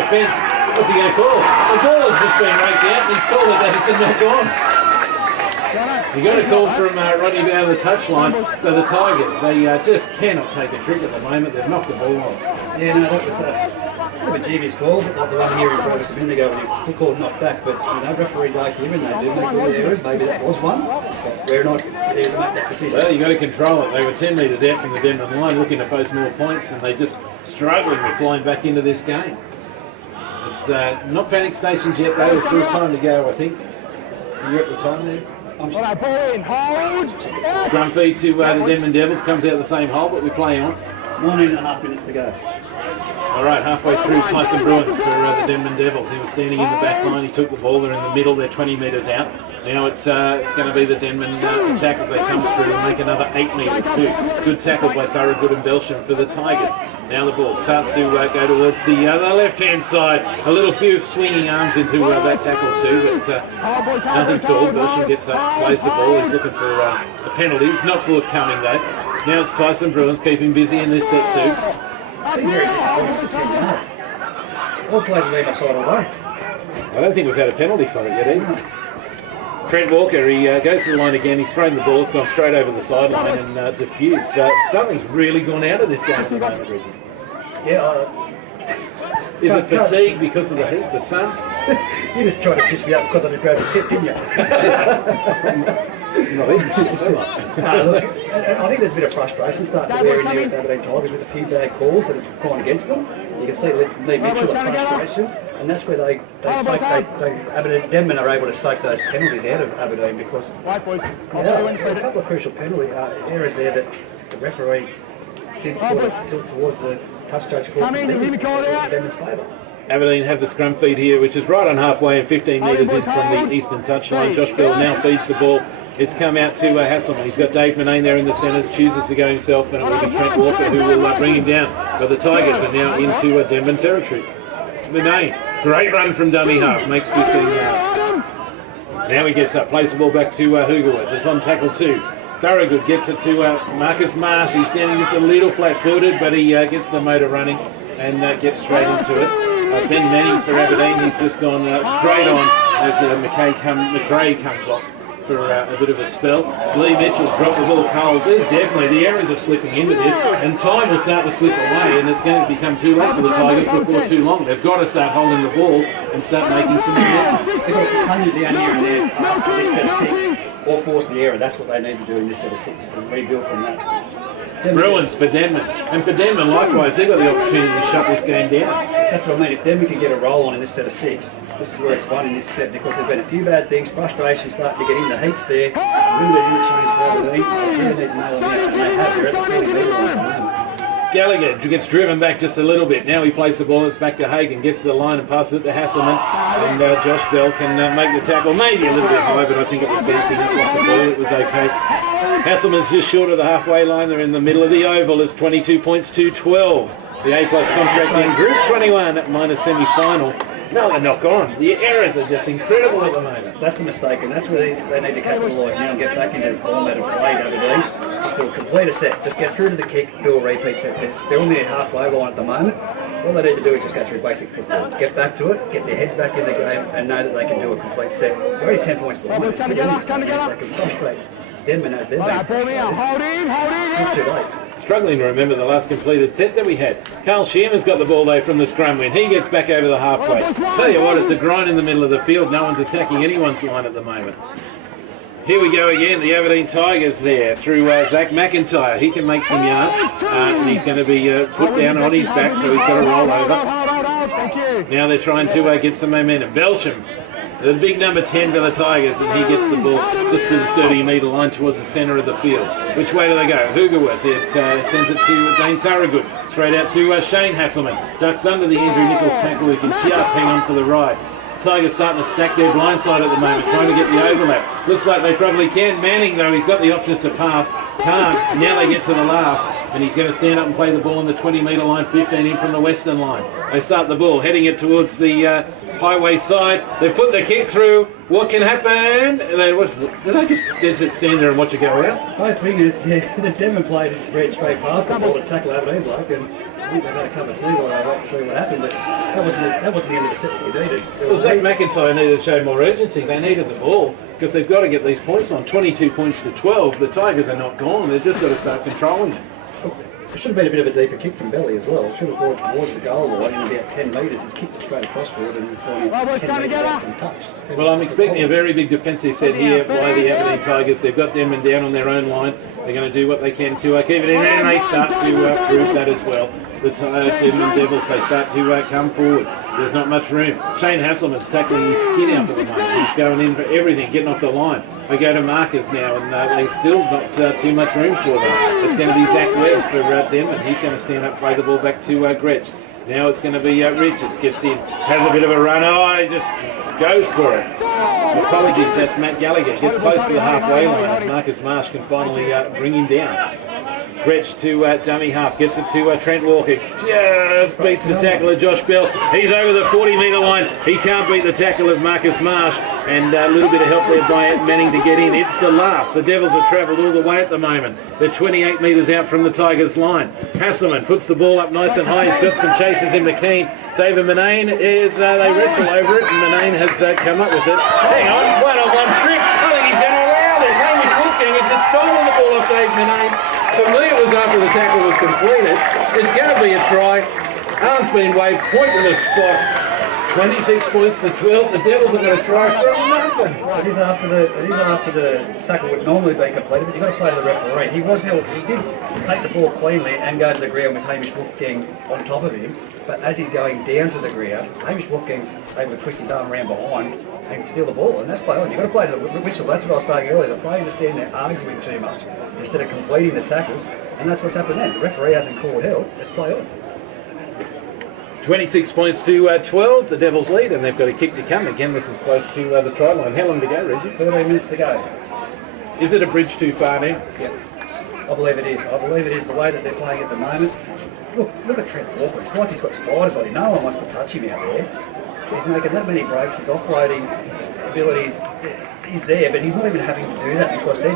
defence. What's he going to call? The ball has just been raked out. He's called it that it's a knock on. You got a call from Rodney down the touchline. So the Tigers, they just cannot take a trick at the moment. They've knocked the ball on. Yeah, no, that was a bit of a dubious call, like the one here in Fergus a minute ago when he called knocked back. But you know, referees like him and they do make all these errors. Maybe that was one, but we're not there to make that decision. Well, you got to control it. They were 10 metres out from the Denman line, looking to post more points, and they just struggling with flying back into this game. It's not panic stations yet, though. There's still time to go, I think. You're at the time there. Scrum feed to the Denman Devils, comes out the same hole, but we play on. 1.5 minutes to go. All right, halfway through, Tyson Bruins for the Denman Devils. He was standing in the back line, he took the ball, they're in the middle, they're 20 metres out. Now it's going to be the Denman attack as they come through and make another 8 metres too. Good tackle by Thorogood and Belsham for the Tigers. Now the ball starts to go towards the left-hand side. A little few swinging arms into that tackle too, but nothing's called. Belsham gets up, plays the ball. He's looking for a penalty. It's not forthcoming though. Now it's Tyson Bruins keeping busy in this set too. I think very disappointed for 10 yards. All players have been offside all day. I don't think we've had a penalty for it yet either. Trent Walker, he goes to the line again, he's thrown the ball, it's gone straight over the sideline and diffused. Something's really gone out of this game at the moment, Reggie. Yeah. Is it fatigue because of the heat, the sun? You just tried to stitch me up because I just grabbed a tip, didn't you? You're not eating shit too much. Look, I think there's a bit of frustration starting to wear in there with Aberdeen Tigers with a few bad calls that have gone against them. You can see Lee Mitchell at frustration, and that's where they soak. Aberdeen, Denman are able to soak those penalties out of Aberdeen because Right, boys. I'll there tell you are when for a couple of crucial penalty areas there that the referee did sort of tilt towards the touch judge call Come in, you hear me call it out? Denman's favour. Aberdeen have the scrum feed here, which is right on halfway and 15 metres in from the eastern touchline. Josh Bell now feeds the ball. It's come out to Hasselman. He's got Dave Manane there in the centres, chooses to go himself, and it will be Trent Walker who will bring him down. But the Tigers are now into Denman territory. Manane, great run from dummy half, makes 15 yards. Now he gets up, plays the ball back to Hoogerworth. It's on tackle 2. Thorogood gets it to Marcus Marsh. He's standing just a little flat-footed, but he gets the motor running and gets straight into it. Ben Manning for Aberdeen. He's just gone straight on as McRae comes off for a bit of a spell. Lee Mitchell's dropped the ball cold. There's definitely, the errors are slipping into this, and time will start to slip away, and it's going to become too late for the Tigers before too long. They've got to start holding the ball and start making some momentum. They've got to continue down here and there after this set of 6, or force the error. That's what they need to do in this set of 6, to rebuild from that. Bruins for Denman. And for Denman, likewise, they've got the opportunity to shut this game down. That's what I mean. If Denman can get a roll on in this set of 6, this is where it's won in this step, because there've been a few bad things, frustration starting to get in, the heat's there. Really interchange for Aberdeen. They really need to nail them out, and they have. They're at the 40 metre line at the moment. Gallagher gets driven back just a little bit. Now he plays the ball, it's back to Hagan, gets to the line and passes it to Hasselman. And Josh Bell can make the tackle, maybe a little bit high, but I think it was bouncing up off the ball. It was okay. Hasselman's just short of the halfway line. They're in the middle of the oval. It's 22 points to 12. The A-plus contracting Group 21 at minus semi-final. Another knock on. The errors are just incredible at the moment. That's the mistake, and that's where they need to capitalise now and get back into the format of play Aberdeen. Just do a complete a set. Just get through to the kick, do a repeat set. They're on their halfway line at the moment. All they need to do is just go through basic football. Get back to it, get their heads back in the game, and know that they can do a complete set. They're already 10 points behind. Come together. They can frustrate Denman as they're being frustrated. Hold in. It's not too late. Struggling to remember the last completed set that we had. Carl Shearman's got the ball though from the scrum win. He gets back over the halfway. Tell you what, it's a grind in the middle of the field. No one's attacking anyone's line at the moment. Here we go again, the Aberdeen Tigers there through Zach McIntyre. He can make some yards, and he's going to be put down on his back, so he's got to roll over. Now they're trying to get some momentum. Belsham, the big number 10 for the Tigers, and he gets the ball just to the 30-metre line towards the centre of the field. Which way do they go? Hoogerworth, it sends it to Dane Thorogood. Straight out to Shane Hasselman. Ducks under the Andrew Nichols tackle, who can just hang on for the ride. Tigers starting to stack their blindside at the moment, trying to get the overlap. Looks like they probably can. Manning, though, he's got the options to pass. Can't. Now they get to the last, and he's going to stand up and play the ball on the 20-metre line, 15 in from the western line. They start the ball, heading it towards the highway side. They put the kick through. What can happen? And they just stand there and watch it go out? Both wingers, the Denman played it straight past the ball to tackle Aberdeen bloke, and I think they've had a cup of tea while they wait to see what happened, but that wasn't the end of the set that we needed. Well, Zach McIntyre needed to show more urgency. They needed the ball because they've got to get these points on. 22 points to 12. The Tigers are not gone. They've just got to start controlling it. It should have been a bit of a deeper kick from Belly as well. It should have gone towards the goal line in about 10 metres. He's kicked it straight across field and it's gone 10 metres out from touch. Well, I'm expecting a very big defensive set here by the Aberdeen Tigers. They've got Denman down on their own line. They're going to do what they can to keep it in, and they start to prove that as well. The Denman Devils, they start to come forward. There's not much room. Shane Hasselman's tackling his skin out at the moment. He's going in for everything, getting off the line. They go to Marcus now, and they still not too much room for them. It's going to be Zach Webb for Denman. He's going to stand up, play the ball back to Gretsch. Now it's going to be Richards, gets in, has a bit of a run. Oh, he just goes for it. Apologies, that's Matt Gallagher. Gets close to the halfway line, and Marcus Marsh can finally bring him down. Gretsch to dummy half, gets it to Trent Walker, just beats the tackle of Josh Bell. He's over the 40-metre line. He can't beat the tackle of Marcus Marsh, and a little bit of help there by Manning to get in. It's the last. The Devils have travelled all the way at the moment. They're 28 metres out from the Tigers' line. Hasselman puts the ball up nice and high. He's got some chasers in McKean. David Manane is, they wrestle over it, and Manane has come up with it. Hang on, one-on-one strip. I think he's going to allow this. Hamish Wolfgang has just stolen the ball off Dave Manane. For me, it was after the tackle was completed. It's going to be a try. Arms being waved, point to the spot. 26 points to 12. The Devils are going to try from nothing. It is after the tackle would normally be completed, but you've got to play to the referee. He was held. He did take the ball cleanly and go to the ground with Hamish Wolfgang on top of him. But as he's going down to the ground, Hamish Wolfgang's able to twist his arm around behind and steal the ball, and that's play on. You've got to play to the whistle. That's what I was saying earlier. The players are standing there arguing too much instead of completing the tackles, and that's what's happened then. The referee hasn't called held. Let's play on. 26 points to 12, the Devils lead, and they've got a kick to come. Again, this is close to the try line. How long to go, Reggie? 13 minutes to go. Is it a bridge too far now? Yeah, I believe it is. I believe it is the way that they're playing at the moment. Look at Trent Walker. It's like he's got spiders on him. No one wants to touch him out there. He's making that many breaks. His offloading abilities is there, but he's not even having to do that because their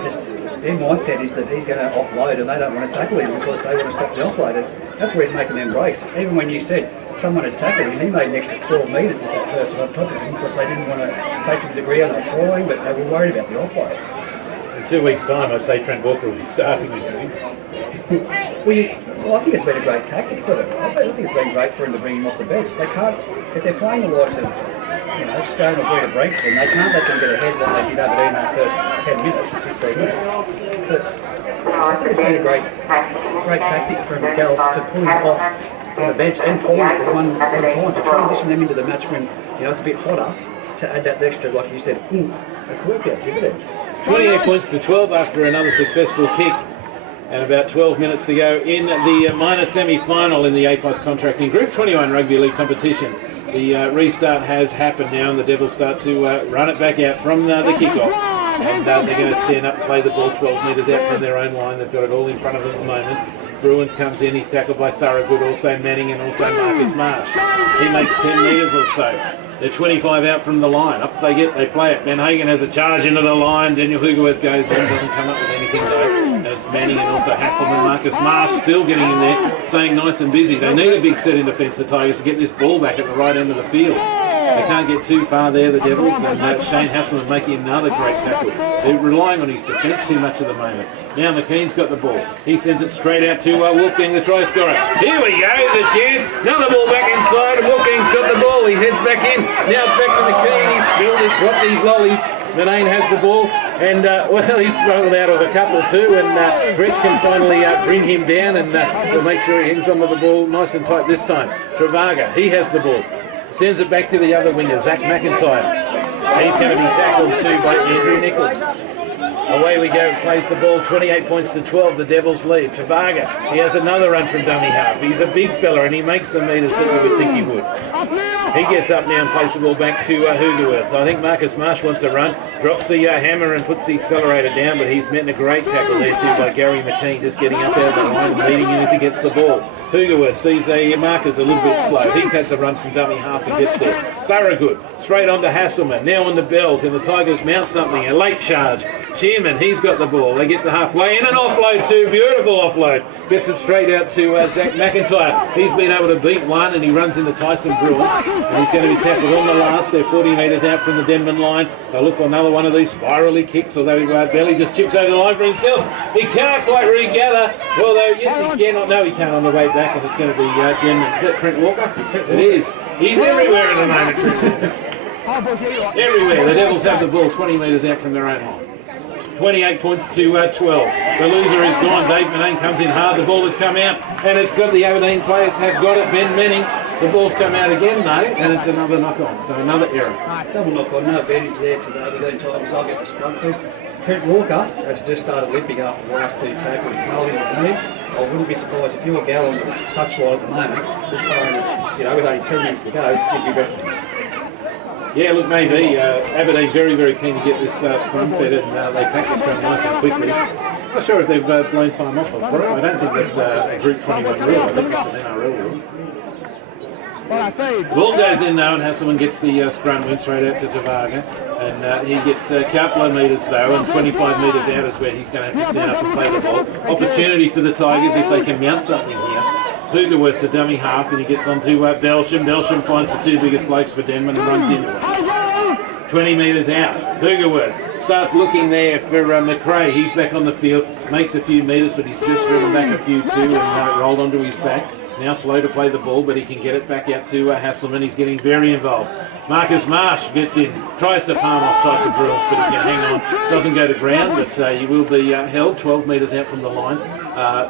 mindset is that he's going to offload and they don't want to tackle him because they want to stop the offload. And that's where he's making them breaks. Even when you said someone had tackled him, he made an extra 12 metres with that person on top of him because they didn't want to take him to the ground or try him, but they were worried about the offload. In 2 weeks' time, I'd say Trent Walker will be starting with him. Well, I think it's been a great tactic for them. I think it's been great for them to bring him off the bench. They can't, if they're playing the likes of, Scone or Peter Breakston, they can't let them get ahead like they did Aberdeen in the first 10 minutes, 15 minutes. But I think it's been a great tactic for Miguel to pull him off from the bench and time it at one time to transition them into the match when it's a bit hotter, to add that extra, like you said, oomph. It's worked out dividends. 28 points to 12 after another successful kick. And about 12 minutes to go in the minor semi-final in the A+ contracting Group 21 Rugby League competition. The restart has happened now, and the Devils start to run it back out from the kickoff. And they're going to stand up and play the ball 12 metres out from their own line. They've got it all in front of them at the moment. Bruins comes in, he's tackled by Thorogood, also Manning and also Marcus Marsh. He makes 10 metres or so. They're 25 out from the line. Up they get, they play it. Ben Hagan has a charge into the line. Daniel Hugerworth goes in, doesn't come up with anything though. And it's Manning and also Hasselman. Marcus Marsh still getting in there, staying nice and busy. They need a big set in defence, the Tigers, to get this ball back at the right end of the field. They can't get too far there, the Devils, and Shane Hasselman making another great tackle. They're relying on his defence too much at the moment. Now McKean's got the ball. He sends it straight out to Wolfgang, the try scorer. Here we go, the chance. Another ball back inside, and Wolfgang's got the ball. He heads back in. Now it's back to McKean. He's spilled it, dropped these lollies. Manane has the ball, and he's rolled out of a couple too, and Gretsch can finally bring him down, and he'll make sure he hangs on with the ball nice and tight this time. Travaga, he has the ball. Sends it back to the other winger, Zach McIntyre. He's going to be tackled too by Andrew Nichols. Away we go, plays the ball, 28 points to 12, the Devils lead. Travaga, he has another run from dummy half. He's a big fella and he makes the metres that you would think he would. He gets up now and plays the ball back to Hugerworth. I think Marcus Marsh wants a run, drops the hammer and puts the accelerator down, but he's met a great tackle there too by Gary McKean, just getting up out of the line and leading in as he gets the ball. Hugerworth sees Marcus a little bit slow. He takes a run from dummy half and gets there. Thorogood, straight on to Hasselman, now on the bell. Can the Tigers mount something? A late charge. Shearman, he's got the ball. They get the halfway in, an offload too. Beautiful offload. Gets it straight out to Zach McIntyre. He's been able to beat one and he runs into Tyson Brewer. And he's going to be tackled on the last. They're 40 metres out from the Denman line. They'll look for another one of these spirally kicks, although Belly just chips over the line for himself. He can't quite regather. Although, yes, he cannot. No, he can't on the way back, and it's going to be Denman. Is that Trent Walker? It is. He's everywhere at the moment. Everywhere. The Devils have the ball 20 metres out from their own line. 28 points to 12. The loser is gone. Dave Manane comes in hard. The ball has come out, and it's got the Aberdeen players have got it. Ben Manning. The ball's come out again, though, and it's another knock-on. So another error. Double knock-on. No advantage there to the Aberdeen Tigers. I'll get the scrum through. Trent Walker has just started limping after the last two tackles. He's holding his knee. I wouldn't be surprised if you were Gal on the touchline at the moment, this time, with only 10 minutes to go, he'd be resting. Yeah, look, maybe. Aberdeen very, very keen to get this scrum fed, and they pack the scrum nice and quickly. I'm not sure if they've blown time off. I don't think that's a Group 21 rule. I think that's an NRL rule. Ball goes in now, and Hasselman gets the scrum, went straight out to Travaga, and he gets a couple of metres though, and 25 metres out is where he's going to have to stand up and play the ball. Opportunity for the Tigers if they can mount something here. Hugerworth, the dummy half, and he gets on to Belsham. Belsham finds the two biggest blokes for Denman and runs into it. 20 metres out. Hugerworth starts looking there for McRae. He's back on the field, makes a few metres, but he's just driven back a few too and rolled onto his back. Now slow to play the ball, but he can get it back out to Hasselman. He's getting very involved. Marcus Marsh gets in, tries to palm off Tyson Bruins, but he can hang on. Doesn't go to ground, but he will be held 12 metres out from the line.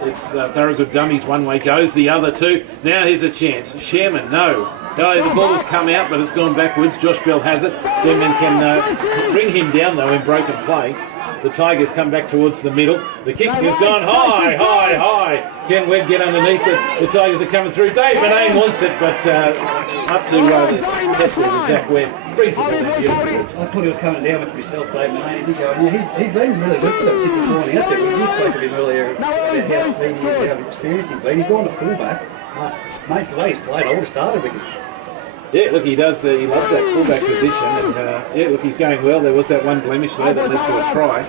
It's Thorogood dummies one way, goes the other two. Now here's a chance. Sherman, no, the ball has come out, but it's gone backwards. Josh Bell has it. Denman can bring him down, though, in broken play. The Tigers come back towards the middle. The kick has gone high. Can Webb get underneath it? The Tigers are coming through. David Aim wants it, but up to the test of Zach Webb. Brings the ball down beautifully. I thought he was coming down with myself, Dave Manay. He's been really good for them since he's gone out there. We just spoke to him earlier about how speedy he is, how experienced he's been. He's gone to fullback. Mate, the way he's played, I would have started with him. Yeah, look, he does. He loves that fullback position, and yeah, look, he's going well. There was that one blemish there that led to a try.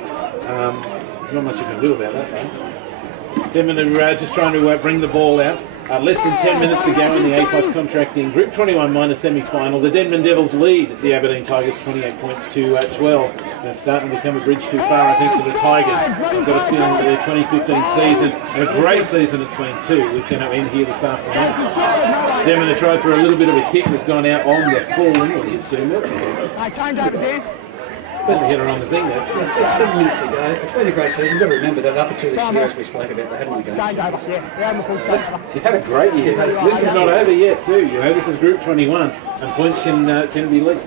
Not much you can do about that, though. Denman are just trying to bring the ball out. Less than 10 minutes to go in the A+ contracting Group 21 minor semi-final. The Denman Devils lead the Aberdeen Tigers 28 points to 12. And it's starting to become a bridge too far, I think, for the Tigers. I've got a feeling that their 2015 season, and a great season at 22, is going to end here this afternoon. Denman to try for a little bit of a kick that's gone out on the full, we'll assume it. Put the header on the thing there. 7 minutes to go. It's been a great season. You've got to remember that up until this year, as we spoke about, they hadn't won games. You had a great year. This is not over yet, too. You know, this is Group 21, and points can be leaked.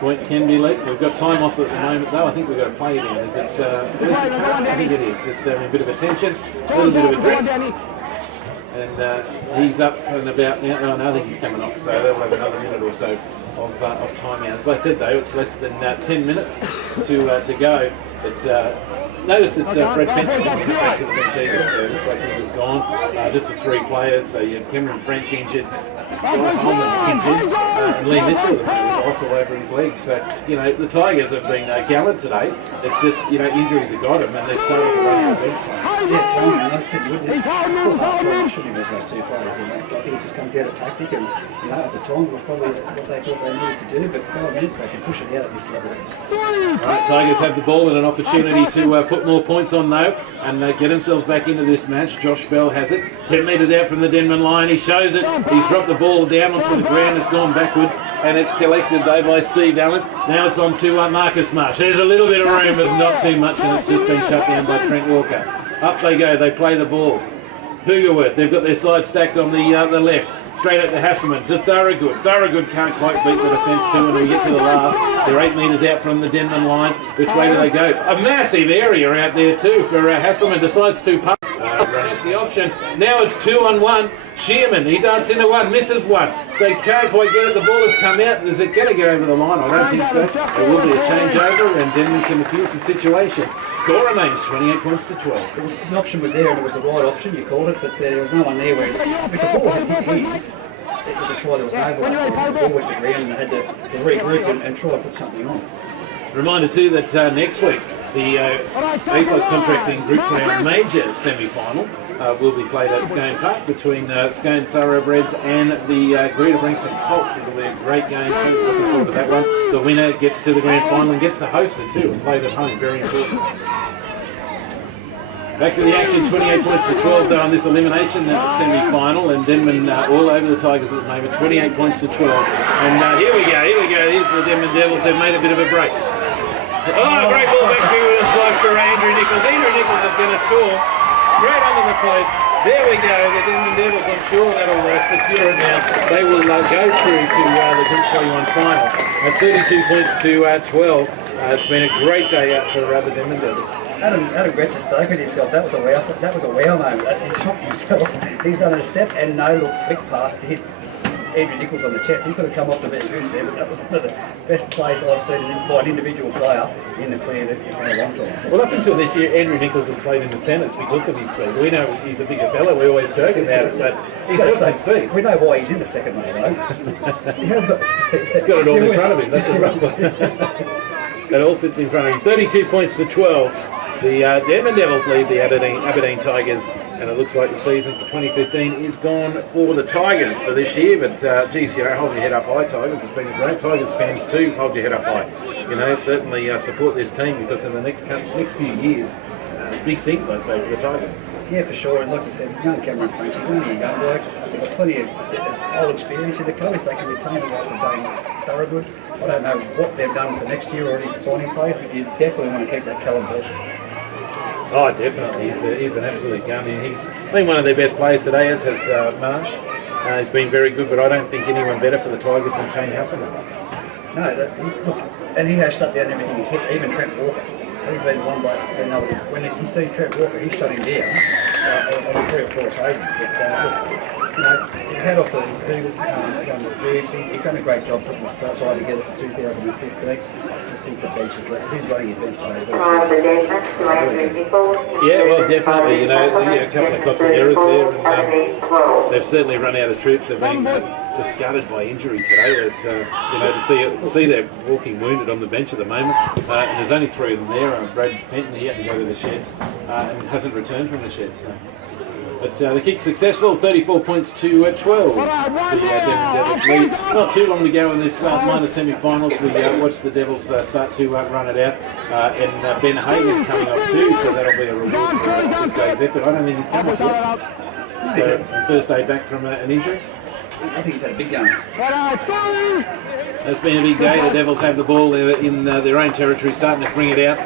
Points can be leaked. We've got time off at the moment, though. I think we've got to play again. Is it? I think it is. Just having a bit of attention, a little bit of a drink. And he's up and about now. No, I think he's coming off, so they'll have another minute or so of time out. As I said, though, it's less than 10 minutes to go. But notice that Fred Fenton went back to the bench either, so it looks like he was gone. Just the 3 players. So you had Cameron French injured, and Lee Mitchell with ice all over his leg. So, you know, the Tigers have been gallant today. It's just, you know, injuries have got them, and they're starting to run out of bench players. Yeah, Tom, I said you wouldn't. He's holding him. Shouldn't have those 2 players in that. I think it just comes down to tactic, and you know, at the time it was probably what they thought they needed to do. But 5 minutes they can push it out at this level. Right, Tigers have the ball and an opportunity to put more points on though, and get themselves back into this match. Josh Bell has it, 10 metres out from the Denman line. He shows it. He's dropped the ball down onto the ground. It's gone backwards, and it's collected though by Steve Allen. Now it's on to Marcus Marsh. There's a little bit of room, but not too much, and it's just been shut down by Trent Walker. Up they go, they play the ball. Hoogerworth, they've got their side stacked on the left. Straight up to Hasselman, to Thorogood. Thorogood can't quite beat the defence too, and we get to the last. They're 8 metres out from the Denman line. Which way do they go? A massive area out there too for Hasselman. Decides to punt. Running the option. Now it's 2-on-1. Shearman, he darts into one, misses one. They can't quite get it. The ball has come out. Is it going to go over the line? I don't think so. There will be a changeover, and Denman can defuse the situation. Score remains 28 points to 12. The option was there, and it was the right option. You called it, but there was no one there where if the ball had hit hands, it was a try that was over. The ball went to the ground, and they had to regroup and try to put something on. Reminder too that next week the A+ contracting Group 21 major semi-final will be played at Scone Park between Scone Thoroughbreds and the Greta Branksome Colts. It'll be a great game. Looking forward to that one. The winner gets to the grand final and gets to host it too and played at home. Very important. Back to the action, 28 points to 12 though on this elimination semi-final, and Denman all over the Tigers at the moment, 28 points to 12. And here we go. Here's the Denman Devils. They've made a bit of a break. Oh, great ball back to and slide for Andrew Nichols. Andrew Nichols is going to score straight under the post. There we go. The Denman Devils, I'm sure that'll secure it now. They will go through to the Group 21 final at 32 points to 12. It's been a great day out for the Denman Devils. Adam Gretcher spoke with himself. That was a wow moment. He shocked himself. He's done a step and no look flick pass to hit Andrew Nichols on the chest. He could have come off to beat Goose there, but that was one of the best plays I've seen by an individual player in the clear in a long time. Well, up until this year, Andrew Nichols has played in the centres because of his speed. We know he's a bigger fella. We always joke about it, but he's got some speed. We know why he's in the second row, though. He has got the speed. He's got it all in front of him. That's the problem. It all sits in front of him. 32 points to 12. The Denman Devils lead the Aberdeen Tigers, and it looks like the season for 2015 is gone for the Tigers for this year. But geez, you know, hold your head up high, Tigers. It's been a great. Tigers fans too, hold your head up high. You know, certainly support this team because in the next few years, big things I'd say for the Tigers. Yeah, for sure. And like you said, young Cameron French, he's only a young bloke. They've got plenty of old experience in the club. If they can retain the likes of Dane Thorogood, I don't know what they've done for next year or any signing players, but you definitely want to keep that Callum Welsh. Oh, definitely. He's an absolute gun. He's been one of their best players today, as has Marsh. He's been very good, but I don't think anyone better for the Tigers than Shane Hasselman. No, look, and he has shut down everything he's hit, even Trent Walker. He's been one bloke, when he sees Trent Walker, he's shut him down on 3 or 4 occasions. But look, head off to Reeves. He's done a great job putting his side together for 2015. I just think the bench is who's running his bench today? Yeah, well, definitely. A couple of costly errors there, and they've certainly run out of troops. They've been just gutted by injury today. To see they're walking wounded on the bench at the moment, and there's only 3 of them there. Brad Fenton, he had to go to the sheds and hasn't returned from the sheds. But the kick successful, 34 points to 12. The Denman Devils lead. Not too long to go in this minor semi-finals. We watched the Devils start to run it out. And Ben Hagan coming up too, so that'll be a reward for this day's effort. I don't think he's come up yet. So, first day back from an injury. I think he's had a big game. It's been a big day. The Devils have the ball in their own territory, starting to bring it out.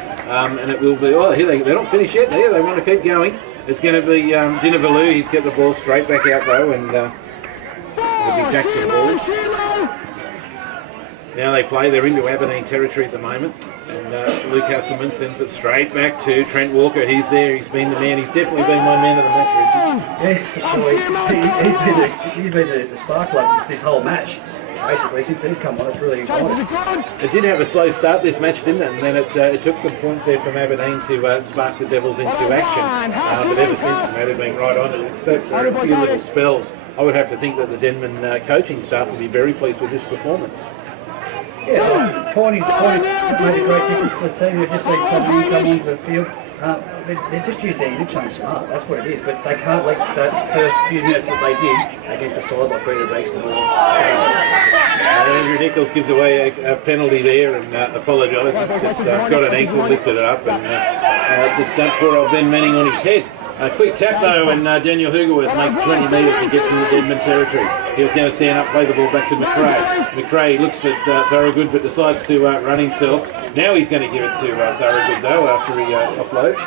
And it will be, they're not finished yet. They want to keep going. It's going to be Dinavalou. He's got the ball straight back out though, and it'll be Jackson Ball. Now they play. They're into Aberdeen territory at the moment, and Luke Hasselman sends it straight back to Trent Walker. He's there. He's been the man. He's definitely been my man of the match, Richie. Yeah, for sure. He's been the spark plug for this whole match. Basically, since he's come on, it's really important. It did have a slow start this match, didn't it? And then it took some points there from Aberdeen to spark the Devils into action. But ever since, they've been right on it, except for a few little spells. I would have to think that the Denman coaching staff will be very pleased with this performance. Yeah, Piney's made a great difference to the team. You've just seen Tom come onto the field. They just used their interchange smart, that's what it is, but they can't let that first few minutes that they did against a side like Greta Brixton. Andrew Nichols gives away a penalty there and apologises. It's just got an ankle, lifted it up, and just dumped poor old Ben Manning on his head. A quick tap though, and Daniel Hugerworth makes 20 metres and gets in the Denman territory. He was going to stand up, play the ball back to McRae. McRae looks at Thorogood but decides to run himself. Now he's going to give it to Thorogood though after he offloads.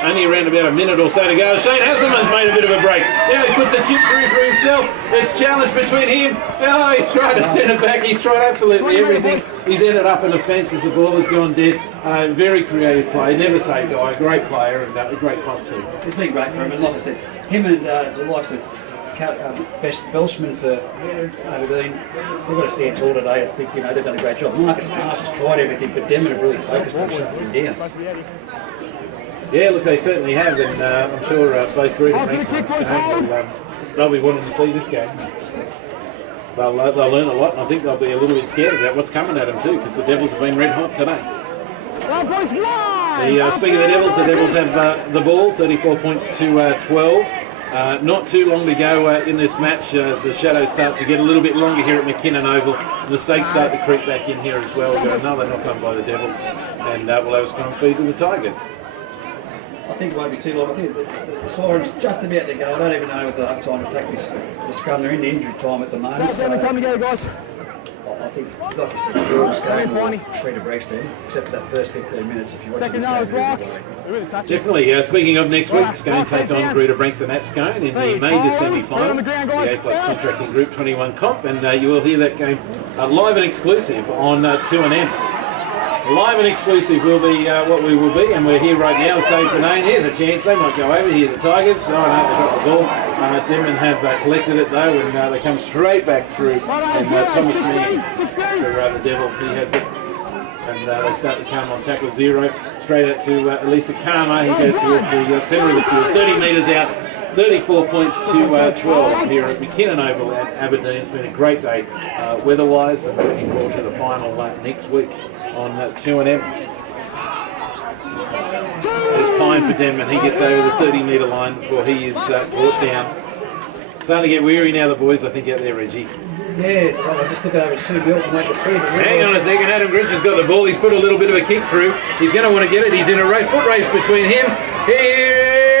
Only around about a minute or so to go. Shane Hasselman's made a bit of a break. Now he puts a chip through for himself. It's challenge between him. Oh, he's trying to send it back. He's tried absolutely everything. He's ended up in the fence as the ball has gone dead. Very creative play. Never say die. Great player and a great club too. It's been great for him. And like I said, him and the likes of Belshman for Aberdeen, they've got to stand tall today. I think they've done a great job. Marcus Marsh has tried everything, but Denman have really focused on shutting him down. Yeah, look, they certainly have, and I'm sure both Greta and they'll be wanting to see this game. They'll learn a lot, and I think they'll be a little bit scared about what's coming at them too, because the Devils have been red hot today. Speaking of the Devils have the ball, 34 points to 12. Not too long to go in this match as the shadows start to get a little bit longer here at McKinnon Oval. The stakes start to creep back in here as well. We've got another knock on by the Devils, and we'll have a scrum feed to the Tigers. I think it won't be too long. I think the siren's just about to go. I don't even know whether they'll have time to practice the scrum. They're in injury time at the moment. So Time to go, guys. I think, like you said, the Brewers game will try to break them, except for that first 15 minutes if you watch this game. Definitely. Speaking of next week, Scone takes on Greta Branks at Scone in the major semi-final, the A+ contracting Group 21 comp, and you will hear that game live and exclusive on 2&M. Live and exclusive will be what we will be, and we're here right now. It's Dave Denman. Here's a chance. They might go over here, the Tigers. Oh no, they've got the ball. Denman have collected it though, and they come straight back through. And Thomas Meehan for the Devils, he has it. And they start to come on tackle 0. Straight out to Elisa Karma. He goes towards the centre of the field, 30 metres out. 34 points to 12 here at McKinnon Oval at Aberdeen. It's been a great day weather-wise, and we're looking forward to the final next week on 2&M. There's Pine for Denman. He gets over the 30-metre line before he is brought down. Starting to get weary now, the boys, I think, out there, Reggie. Yeah, well, I'm just looking over Sue Milton. Hang on a second, Adam Grinch's got the ball. He's put a little bit of a kick through. He's going to want to get it. He's in a foot race between him. Here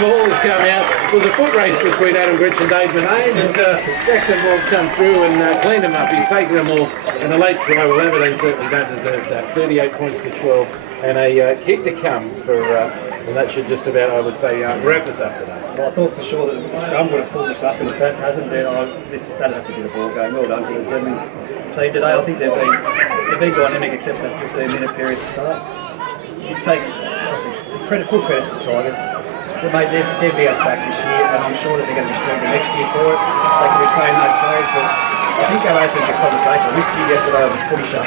ball has come out. It was a foot race between Adam Grich and Dave Manane, and Jackson Ball's come through and cleaned them up. He's taken them all, and a late try. Well, Aberdeen certainly don't deserve that. 38 points to 12, and a kick to come for, and that should just about, I would say, wrap us up today. Well, I thought for sure that the scrum would have pulled us up, and if that hasn't, then that'd have to be the ball game. Well done to the Denman team today. I think they've been dynamic except for that 15-minute period to start. You take full credit to the Tigers. They've bounced back this year, and I'm sure that they're going to be stronger next year for it. They can retain those players, but I think that opens a conversation. I missed you yesterday on the footy show,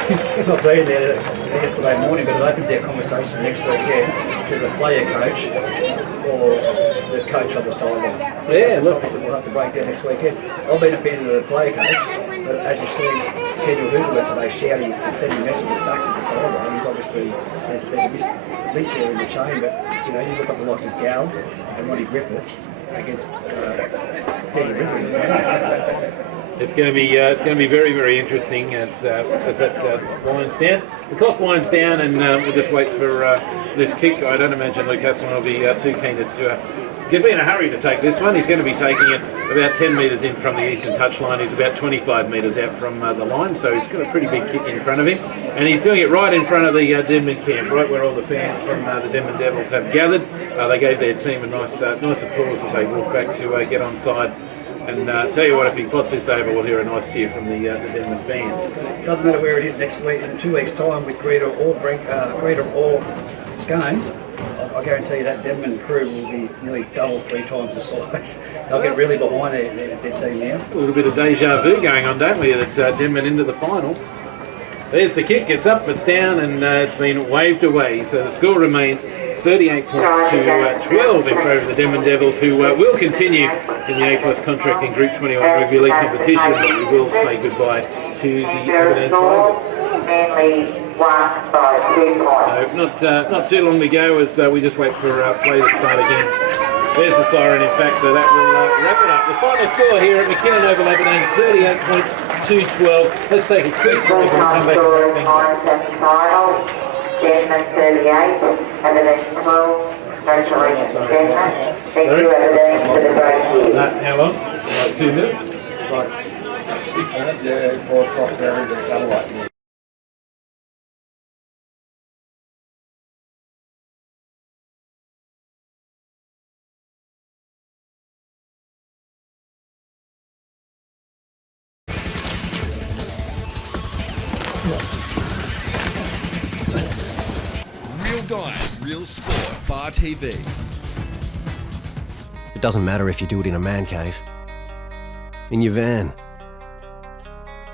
not being there yesterday morning, but it opens our conversation next weekend to the player coach or the coach on the sideline. Yeah, that's a topic that we'll have to break down next weekend. I've been a fan of the player coach, but as you see, Daniel Hoover today shouting and sending messages back to the sideline. He's obviously there's a missed link there in the chain, but you look at the likes of Gal and Ronnie Griffith against Daniel Hoover. It's going to be very, very interesting as that winds down. The clock winds down, and we'll just wait for this kick. I don't imagine Luke Hasselman will be too keen to be in a hurry to take this one. He's going to be taking it about 10 metres in from the eastern touchline. He's about 25 metres out from the line, so he's got a pretty big kick in front of him, and he's doing it right in front of the Denman camp, right where all the fans from the Denman Devils have gathered. They gave their team a nice applause as they walked back to get on side. And tell you what, if he pots this over, we'll hear a nice cheer from the Denman fans. Doesn't matter where it is next week, in 2 weeks' time with Greta or Scone, I guarantee you that Denman crew will be nearly double, 3 times the size. They'll get really behind their team now. A little bit of deja vu going on, don't we? That Denman into the final. There's the kick, it's up, it's down, and it's been waved away. So the score remains 38 points to 12 in favour of the Denman Devils, who will continue in the A+ contracting Group 21 Rugby League competition, but we will say goodbye to the Aberdeen Tigers. Not too long to go as we just wait for play to start again. There's the siren, in fact, so that will wrap it up. The final score here at McKinnon Oval Aberdeen, 38 points to 12. Let's take a quick break and come back and wrap things up. Denman 38, Aberdeen 12. Congratulations, Denman. Thank you, Aberdeen, for the great year. How long? Like 2 minutes? Yeah, 4 o'clock there in the satellite. Real guys, real sport. Bar TV. It doesn't matter if you do it in a man cave, in your van,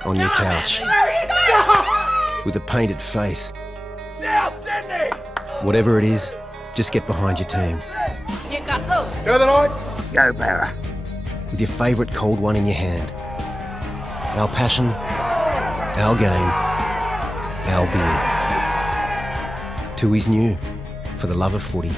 on your couch, with a painted face. Whatever it is, just get behind your team. Newcastle. Go the Knights! Go, Barra. With your favourite cold one in your hand. Our passion, our game, our beer. Tui's new, for the love of footy.